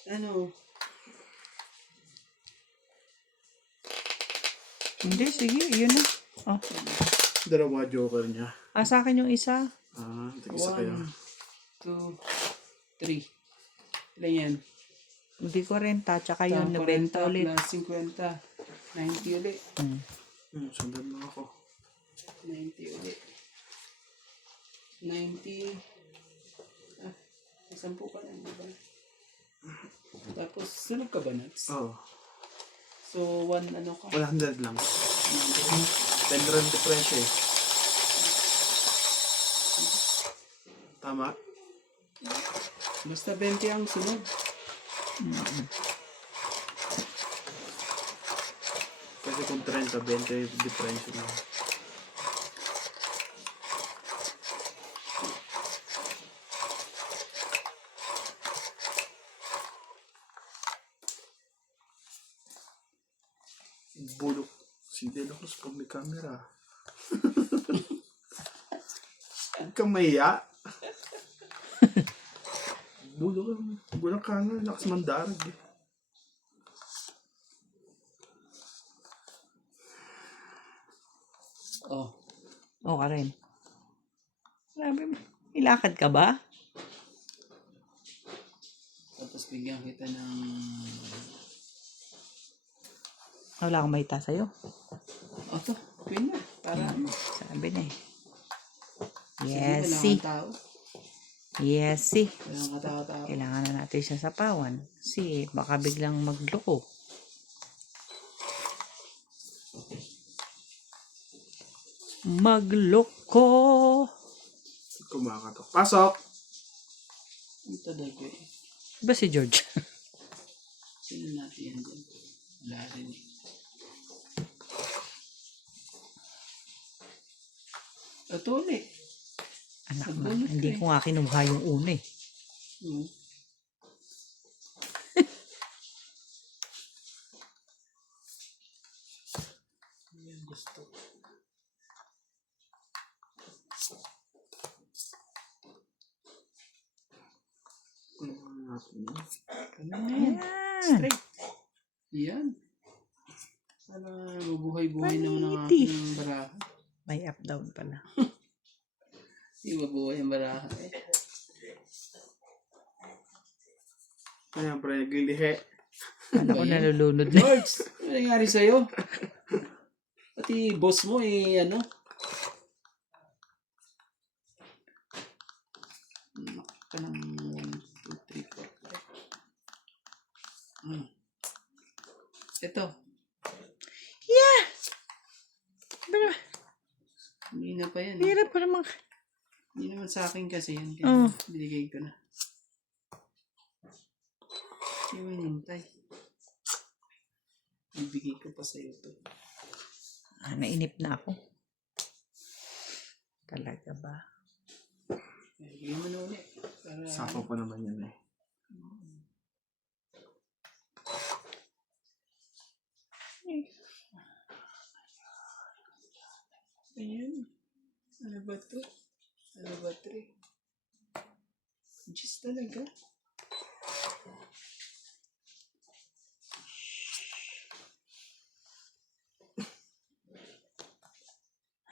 Ano? Hindi, sige. Yun na. Oh. Dalawa joker niya. Sa akin yung isa. Tigisa kayo. 1, 2, 3. Ilan yan? Hindi 40, tsaka yung 90 ulit. Plus 50. 90 ulit. Sundan mo ako. 90 ulit. 90. 10 pa lang, diba? Tapos, sunog ka ba, Nats? Oo. So, 1 ano ka? 100 lang. 10 rand difference eh. Tama? Basta 20 ang sunog. Kasi kung 30, 20 difference lang. Bulok si Delacruz pag may camera. Huwag kang mahiya. Bulok ka nga, lakas mandarag eh. Oo ka rin. Sabi mo, ilakad ka ba? Tapos bigyan kita ng... Wala akong mahita sa'yo. to, queen na. Para ano. Sabi na eh. Sige, Yes, wala see. akong tao. Yes, si. Kaya katao-tao. Kailangan na natin siya sa pawan. Si, baka biglang magloko. Magloko. Kumakatok. Pasok! Ang talaga eh. Ba si George? Sino natin yan dyan? Wala rin eh. Ito ulit. Anak na, Nagbunot hindi ka eh. ko nga kinuha yung una eh. Hmm. Yan gusto. Ano na yan? Yan. Straight. Yan. Para mabuhay-buhay naman ang Paniti. aking baraha. May up down pala. Hindi mabuhay ang baraha eh. Ayan, pre, naglilihe. Ano ko Ba yan? nalulunod na. George, ano nangyari sa'yo? Pati boss mo eh, ano? Nakaka ng 1, 2, 3, 4, 5. Ito. Pero, Hindi na pa yan. hirap pa naman. Hindi naman sa akin kasi yan. Kaya Oh. binigay ko na. Hindi mo hinintay. Ibigay ko pa sa'yo to. Nainip na ako. Talaga ba? Ibigay mo na ulit. Para Sapa pa naman yan eh. Ayan. Ano ba to? Ano ba to? Diyos talaga.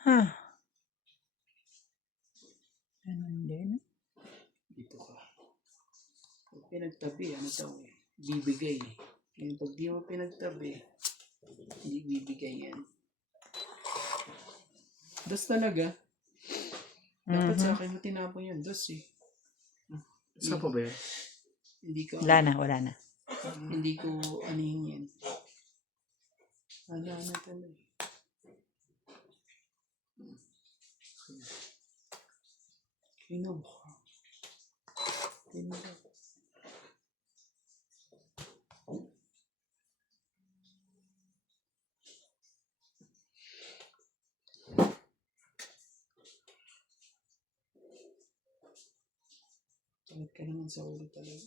Ha? Ganun din. Dito ka. Pag pinagtabi, ano daw eh. Bibigay. Yung pag di mo pinagtabi, hindi bibigay yan. Dos talaga. Dapat sa akin mo tinapon yun. Dos eh. Sapa ba yan? Hindi ko, Wala na, wala na. hindi ko anihin yan. Wala na talaga. Kinog. Kinog. Sakit ka naman sa ulo talaga.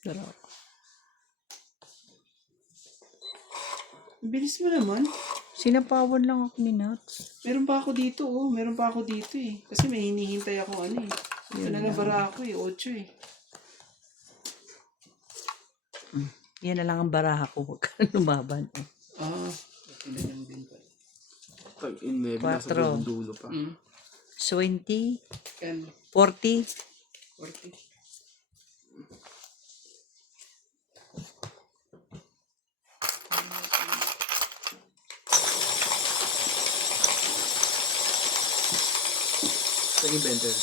Pero, Ang bilis mo naman. sinapawan lang ako ni Nuts. Meron pa ako dito, oh. Meron pa ako dito, eh. Kasi may hinihintay ako, ano, eh. Nalabara ako, eh. 8, eh. Yan na lang ang baraha ko. Huwag ka na lumaban. Ah, okay na lang din pa. Tag in eh. Nasa Quatro. dulo pa. 20, Can 40, 40. Sa inventor.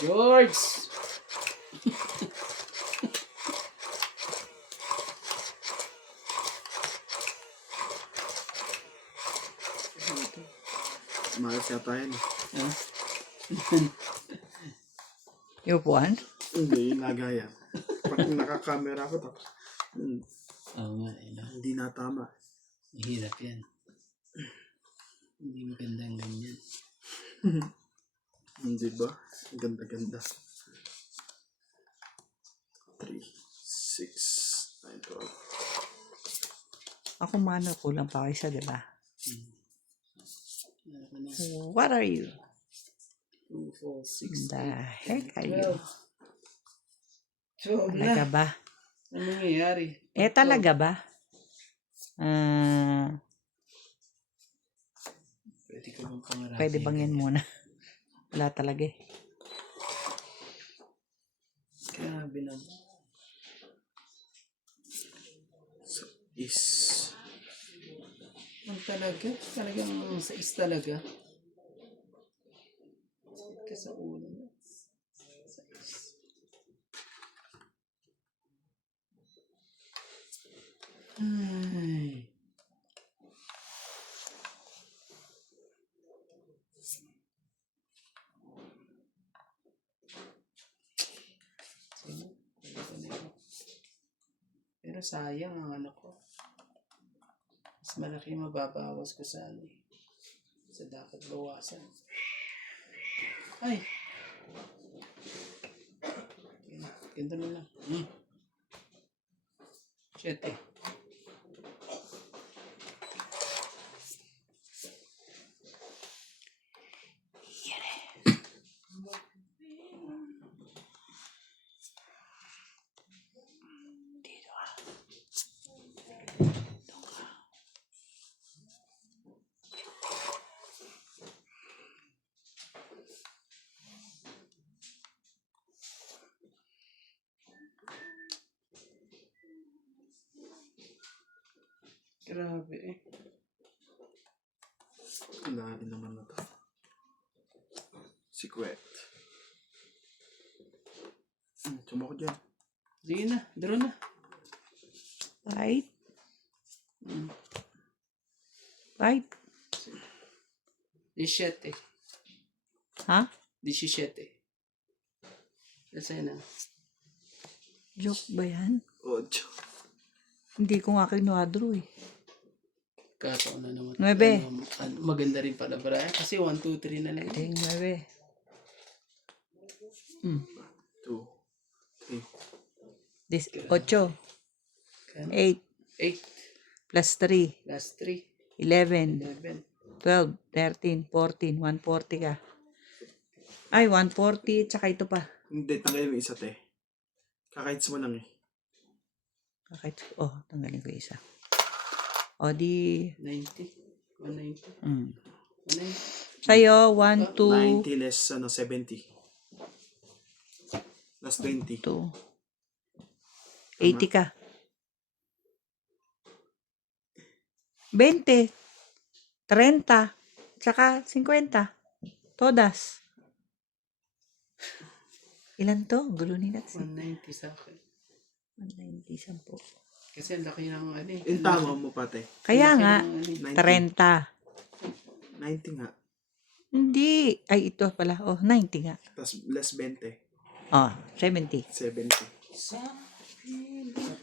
George! Malas yata yan eh. Ah, yung upuan. Hindi, yung lagayan. Pag nakakamera ko tapos Oo nga, eh, no? hindi natama. Mahirap yan. Hindi maganda ang ganyan. Hindi ba? Ang ganda-ganda. 3, 6, 9, 12. Ako mano, kulang pa kayo sa, diba? Ano ka na? What are you? 2, 4, 6, The heck are you? 12 Talaga na. ba? Ano nangyayari? Talaga ba? Pwede ka bang pangarapin? Pwede bang yan muna? Wala talaga eh. Grabe naman. is Ang talaga? Talagang sa is talaga? Sakit ka sa ulo. Sa is. Ay. Sino? Pero sayang ang ano ko. Mas malaki yung mababawas ko sa ano eh. Sa dapat bawasan. Ay! Ganda na lang. Shit eh. Grabe eh. lalim naman na to. Secret. Sumako dyan. Sige na, draw na. Right? Mm. Right? 17. Ha? 17. Kasi na. Joke ba yan? 8. Hindi ko nga kinwadro eh. Kataon na naman. 9. Maganda rin pala, Brian. Kasi 1, 2, 3 na lang. Ito yung 9. 2, 3. 8. 8. 8 Plus 3. plus 3. 11. 11. 12. 13. 14. 140 ka. Ay, 140. Tsaka ito pa. Hindi, tanggalin mo isa, te. Kakaits mo lang eh. Bakit? Oh, tanggalin ko isa. O di... 90. 190. 190. Sa'yo, 1, 2, 90 less 70. Plus 20. 2. 80 ka. 20. 30. Tsaka 50. Todas. Ilan to? Gulo nila. 190 sa akin. 190, 10. Kasi ang laki ng ano eh. Yung tama mo, pate. Kaya Ang laki nga, ng ano eh. 30. 90 nga. Hindi. Ay, ito pala. Oh, 90 nga. Plus less 20. Oh, 70. 70.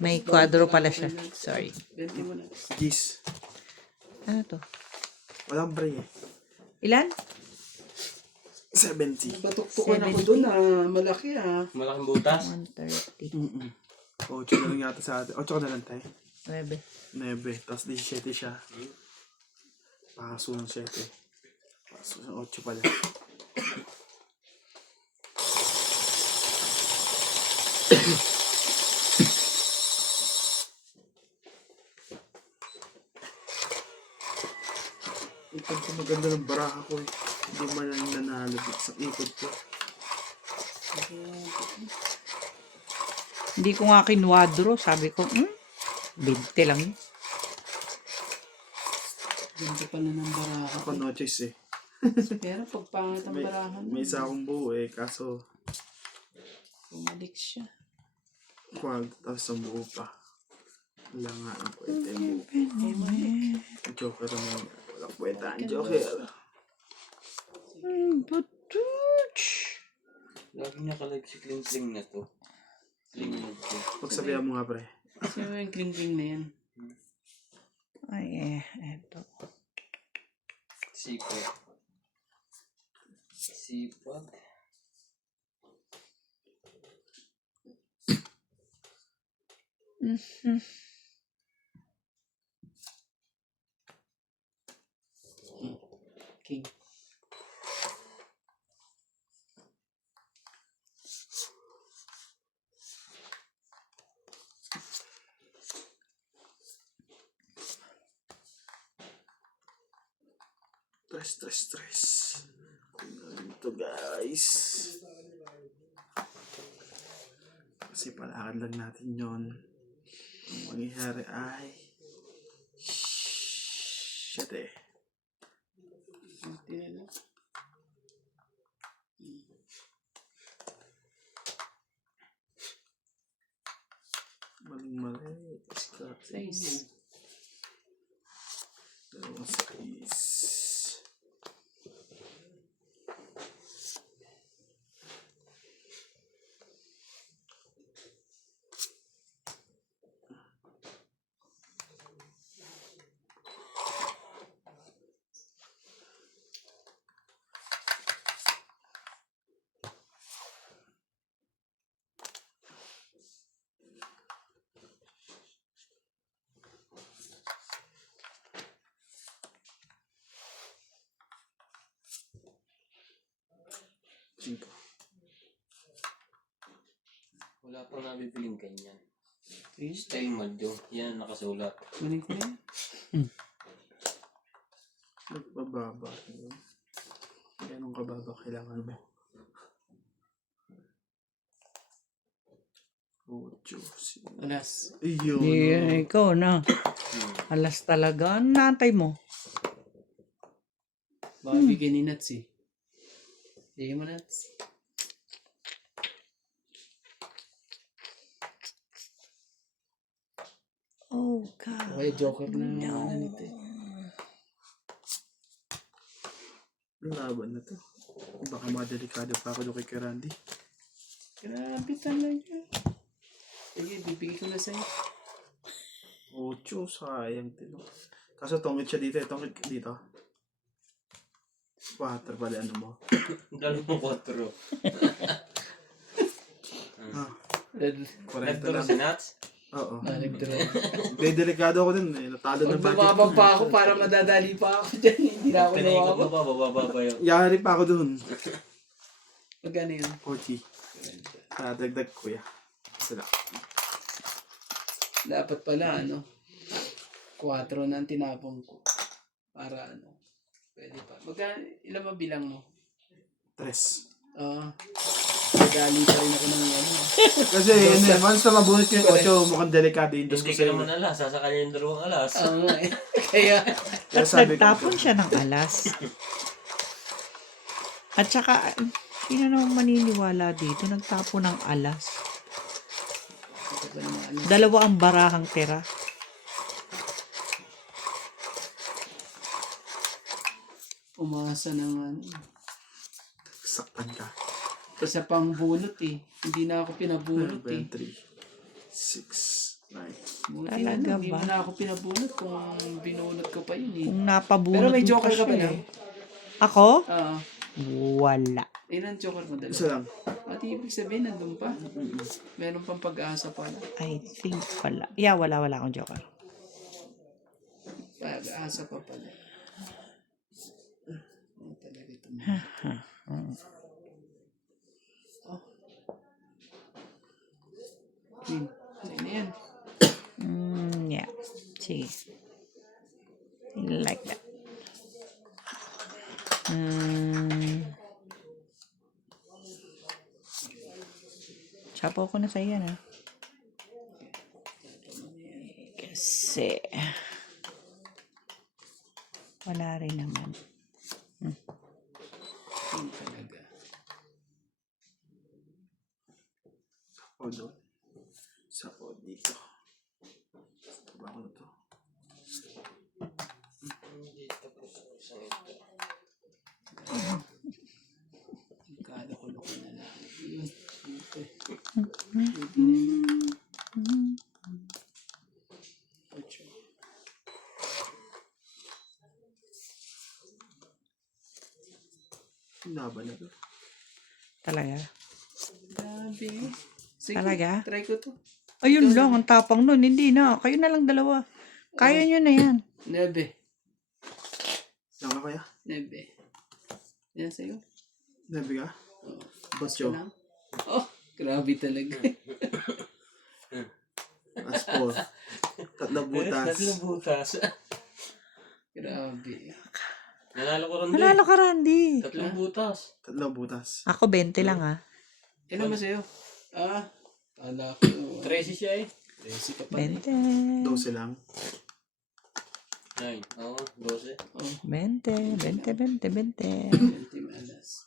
May kwadro pala siya. Sorry. 20 mo na. Gis. Ano to? Walang brain eh. Ilan? 70. Batuktukan ako doon malaki Malaking butas. 130. 8 na lang yata sa atin. 8 ka na lang tayo. 9. 9. Tapos 17 siya. Paso ng 7. Paso ng 8 pala. Ito ko maganda ng baraha ko eh. Hindi man lang nanalo sa ikot ko. Hindi ko nga kinwadro. Sabi ko, 20 lang yun. Ganda pala ng baraha. Ako no choice eh. Pero pag pangit ang barahan, May isa akong buo eh. Kaso, bumalik siya. kwag. Tapos ang buo pa. Wala nga ang pwede yung buo. Bumalik. Joker naman. Walang pwede ang Joker. Lagi nakalive si Kling Kling na to. Kling mode to. Pagsabihan mo nga pre. Sino yung kling-kling na yan? Ay, eto. Sipag. Sipag. King. Stress. Ito guys. Kasi palakad lang natin yon. Ang mangyayari ay 7. Konti na lang. Maling-mali. Scott. 6. Dalawang 6. Cinco. Wala pang nabibiling ganyan. 3. Style Madyo. Yan ang nakasulat. Kunin ko na yan. Nagbababa. Ganong kababa kailangan mo? 8. Alas. Iyon. Ikaw na. Alas talaga. Ano naantay mo? Baka bigyan ni Nats eh. Bigyan mo Nats. Oh, God. Okay, joker na ano nito eh. Laban na to. Baka madelikado pa ako doon kay Randy. Grabe talaga. Sige, bibigay ko na sa'yo. 8. Sayang din. Kaso tongit siya dito. Tongit dito. 4 pala ano mo. Dalawang 4. Ah, Red. 40 Nagturo lang. si Nats? Oo. Nagdraw. May delikado ako din eh. Natalo na Pag budget. lumabang pa ako para madadali pa ako dyan. Hindi na ako Pinaikot mo lumabang. pa, bababa pa yun. Yari pa ako dun. Magkano yun? 40. Dagdag kuya. Sila. Dapat pala ano. 4 na ang tinapong ko. Para ano. Pwede pa. Ilan ba bilang mo? 3. Oo. Madali pa rin ako ng ano. Kasi ano eh, once na mabunot yung 8, mukhang delikado yung dos ko Hindi ka sa'yo. naman alas, sasakal yung dalawang alas. Oo nga eh. Kaya, Kaya At sabi ko, nagtapon siya ng alas. At saka, sino naman maniniwala dito? Nagtapon ng alas. ito ba naman ano. 2 ang barahang tira. Umasa ng ano. saktan ka. Isa pang bunot eh. Hindi na ako pinabunot eh. 3, 6, 9. Buti Talaga na, hindi ba? mo na ako pinabunot kung binunot ko pa yun eh. Kung napabunot Pero may mo joker pa ka ba siya na? eh. Ako? Oo. Wala. Ilan joker mo dala? Isa lang. At ibig sabihin, nandun pa. Meron pang pag-asa pala. I think wala. Yeah, wala akong joker. Pag-asa pa pala. Ano talaga ito? Oh. Queen. Ano yan? Yeah. Sige. Like that. Sapaw ko na sa iyan, ha? Kasi wala rin naman. Queen talaga. O doon. Isa po dito. Taba ko na to. Hindi tapos ang isang ito. Kada ko loko na lang. Ito. Ocho. Laban na to. Talaga? Grabe. Sige, Talaga? try ko to. Ayun lang, ang tapang nun. Hindi na. Kayo na lang dalawa. Kaya nyo na yan. 9. Lang ka kaya? 9. Yan sa'yo. Nabi ka? Oh. Botyo. Lang. Oh, grabe talaga. As 4. Tatlong butas. Tatlong butas. Grabe. Nanalo ko rin din. Nanalo ka, Randy. Tatlong butas. Tatlong butas. Ako, 20 lang, ha? Ilan ba sa'yo? Kala ko. 13 siya eh. 13 ka pa. 20. 12 lang. 9. Oo, 12. Oh, 20, 20, 20, 20. 20 malas.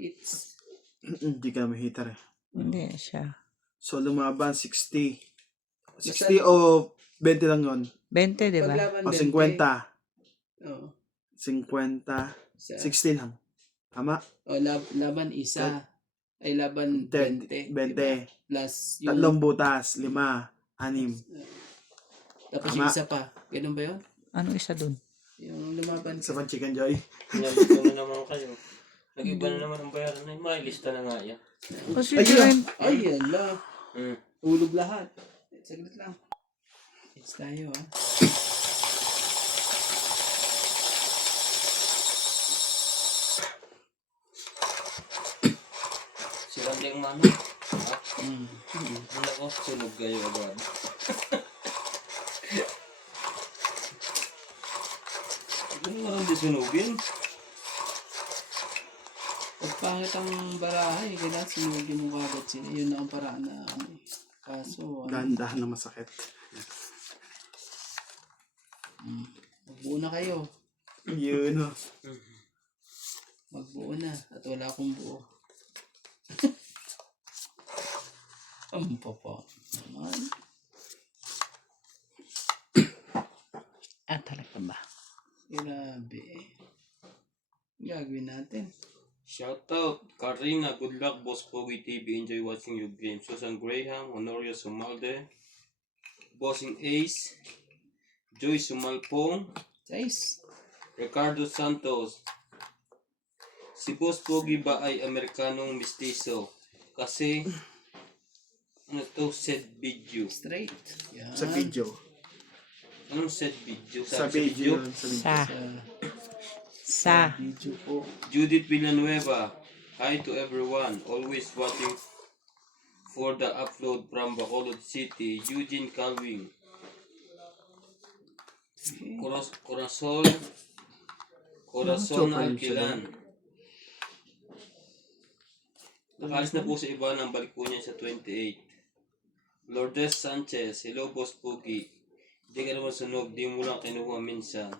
It's Hindi ka may heater eh. Hindi siya. So, lumaban 60. 60 o 20 lang yun. 20, di ba? paglaban O 20. 50. Oh, 50. isa. 60 lang. Tama? Oh, laban isa. Ay, laban 20. 20. 20. Diba? Plus yung... Tatlong butas. 5. 6. Tapos Tama. yung isa pa. Ganun ba yun? Ano isa dun? Yung lumaban Sa ka. pang chicken joy. Nalito na naman kayo. Nag-iba na naman ang bayaran na yun. May lista na nga yan. Kasi Ayun. Ay, yala. Hmm. Hulog lahat. Saglit lang. It's tayo, ah. Si Randy ang mano. Ha? Mm. Ano ko? Sunog kayo agad. Ano nga Randy sunugin? Pag pangit ang barahay, kailangan sinugin mo kagad sila. Yun na ang paraan na ano eh. Kaso, ano, Dahan-dahan na masakit. magbuo na kayo. Yun o. Magbuo na. At wala akong buo. Ang papa naman. Ah, talaga ba? Grabe eh. Gagawin natin. Shoutout Karina, good luck Boss Pogi TV, enjoy watching your game. Susan Graham, Honoria Sumalde, Bossing Ace, Joy Sumalpong, Guys, Ricardo Santos. Si Boss Pogi ba ay Amerikanong mistiso? Kasi ano to, said video. straight. Yan. Sa video. Anong said video? Sa Sabi video. Sa video. Sa. Sa Sa. video po. Judith Villanueva, hi to everyone, always watching for the upload from Bacolod City, Eugene Calvin, Okay. Corazon Alquilan. Nakalis na po sa iba nang balik po niya sa 28. Lourdes Sanchez, hello Boss Pogi. Hindi ka naman sunog, di mo lang kinuha minsan.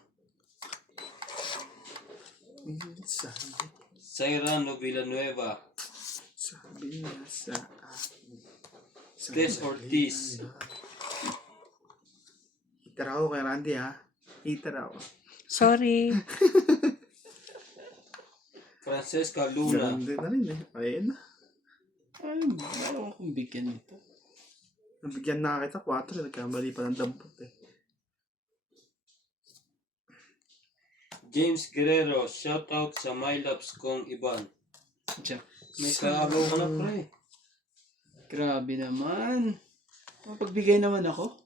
Cyrano Villanueva, Sabi niya sa akin. Tess Ortiz, Heater ako kay Randy ha. Heater ako. Sorry. Francesca Luna, Ganun din na rin eh. Ayun na. Ay, meron akong bigyan nito. Nabigyan na kita 4. Nagkamali pa ng dampot eh. James Guerrero, shoutout sa my loves kong Iban. Jack. May kaagaw ka na pre. Grabe naman. Mapagbigay naman ako.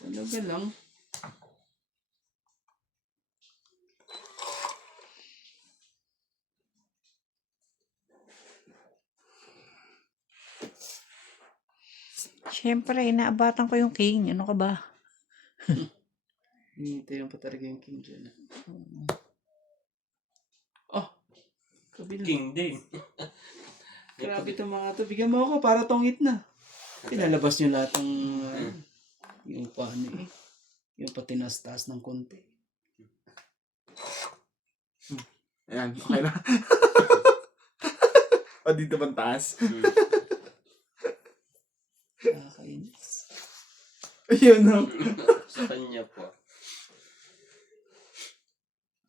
Talaga lang. Siyempre, inaabatan ko yung king. Ano ka ba? Hinihintay pa talaga yung king dyan. Oh! Kabila. King din. Grabe itong mga to. Bigyan mo ako para tongit na. Pinalabas nyo lahat ng yung paano eh. Yung patinas-taas ng konti. Ayan, okay na. O dito bang taas? Nakakainis. Ayun no. Sa kanya po.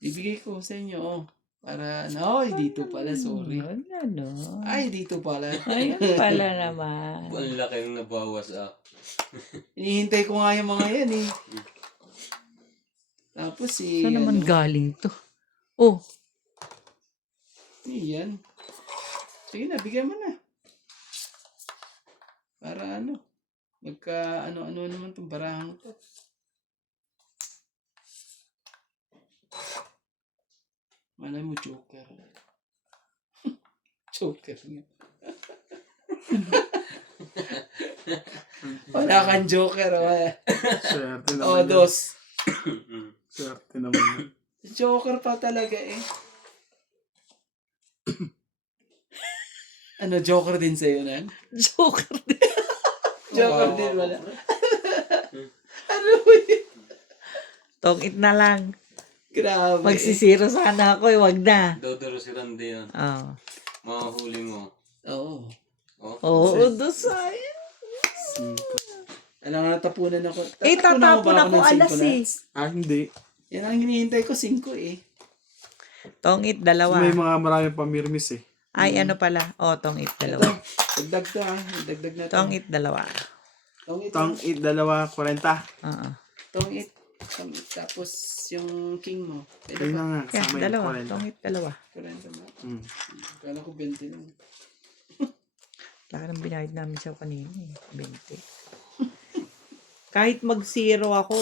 Ibigay ko sa inyo oh. Para, no, dito pala, sorry. Ano? Ay, dito pala. Ayun pala naman. Ang laki yung nabawas Hinihintay ko nga yung mga yan eh. Tapos si, Saan naman galing to? Oh, yan. Sige na, bigyan mo na. Para ano, magka ano-ano naman itong barahang to. Malay mo, joker. Joker nga. Wala kang joker. Swerte naman. O, dos. Swerte naman. Joker pa talaga eh. Ano, joker din sa'yo nan? Joker din. Joker din wala. Hmm. Ano ba yun? Tongit na lang. Grabe. Magsisiro sana ako wag na. Dodoro si Randy yan. Oo. Makahuli mo. Oo. Oh? Oo, dosay. Alam nga, natapunan ako. Eh, tatapon ako ng alas 5 eh. nuts? Hindi. Yan ang hinihintay ko, 5 eh. Tongit, dalawa. May mga maraming pamirmis eh. Ay, ano pala? Oh, tongit, Ito, dalawa. dagdag to ah. Dagdag na to. Tongit, dalawa. Tongit. Tang it, dalawa, 40. Oo. Tongit. Tongit. Tapos yung king mo. Pwede Ayun pa. na nga, Yeah, kasama yung dalawa. 40. Tongit, dalawa. 40 ba? Hmm. Kala ko 20 lang. Laki ng binayad namin sa kanina eh. 20. Kahit mag-zero ako,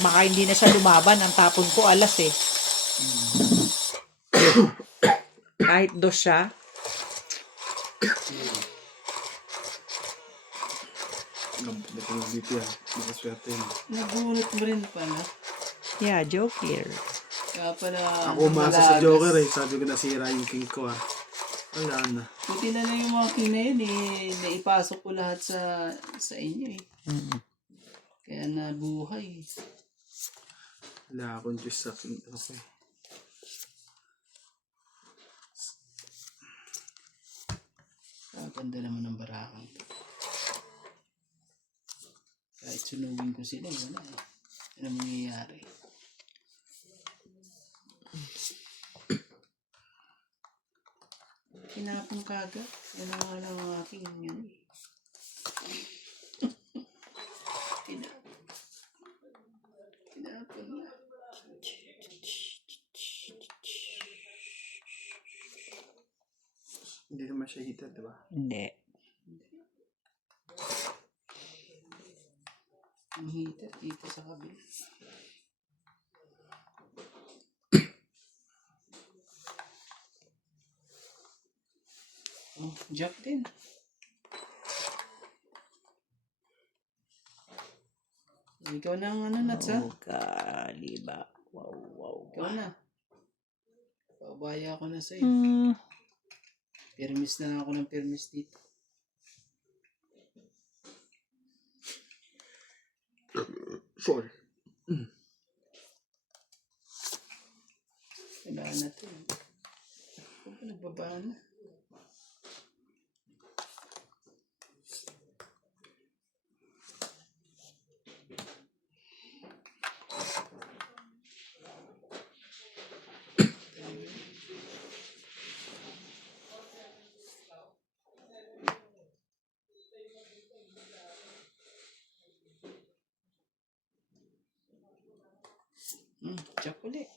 baka hindi na siya lumaban. Ang tapon ko, alas eh. Kahit dos siya, Napunod dito yan. Makaswerte yun. Nagulat mo rin pala. yeah, joker. Kaya pala. Ako umasa sa Joker eh. Sabi ko nasira yung king ko ah. Wala na. Buti na lang yung mga king na yun eh. Naipasok ko lahat sa inyo eh. Mm. Kaya nabuhay. Wala akong Diyos sa king. Okay. Ganda naman ng barakang to. Kahit sunugin ko sila, wala eh. Ano mangyayari? Kinapong kagat. Yan ang nga lang ang aking yun eh. Kinapong. Kinapong na. Hindi naman siya hitter, di ba? Hindi. Ang heater dito sa kabila. Oh, jack din. Ikaw na ang ano, Nats, ha? Oh, kaliba. Wow, wow. Ikaw na. Pabaya ko na sa'yo. Hmm. Permis na lang ako ng permis dito. Sure. Kailangan na ito. Kung pa nagbaba na. Jack ulit.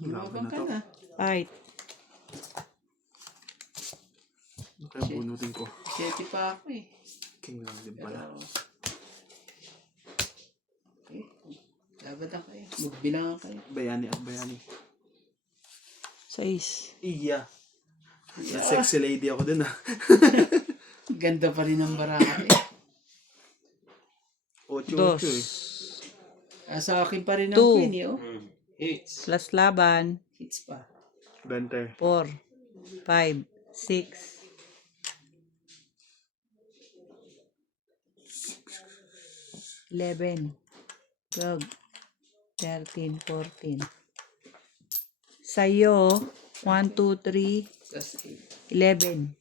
Lumabang ka na. Ay, Kaya bunutin ko. 7 pa ako eh. King lang din pala. Pero, okay. Dapat na kayo. Magbilangan kayo. Bayani at bayani. 6. Iya. Na sexy lady ako dun ah. Ganda pa rin ang baraka eh. 8-8 Dos. eh. Sa akin pa rin ang Two. queen eh. Oh. Hits. Plus laban. Hits pa. 20. 4, 5, 6. 11, 12, 13, 14. Sa'yo, 1, 2, 3, Tapos 11.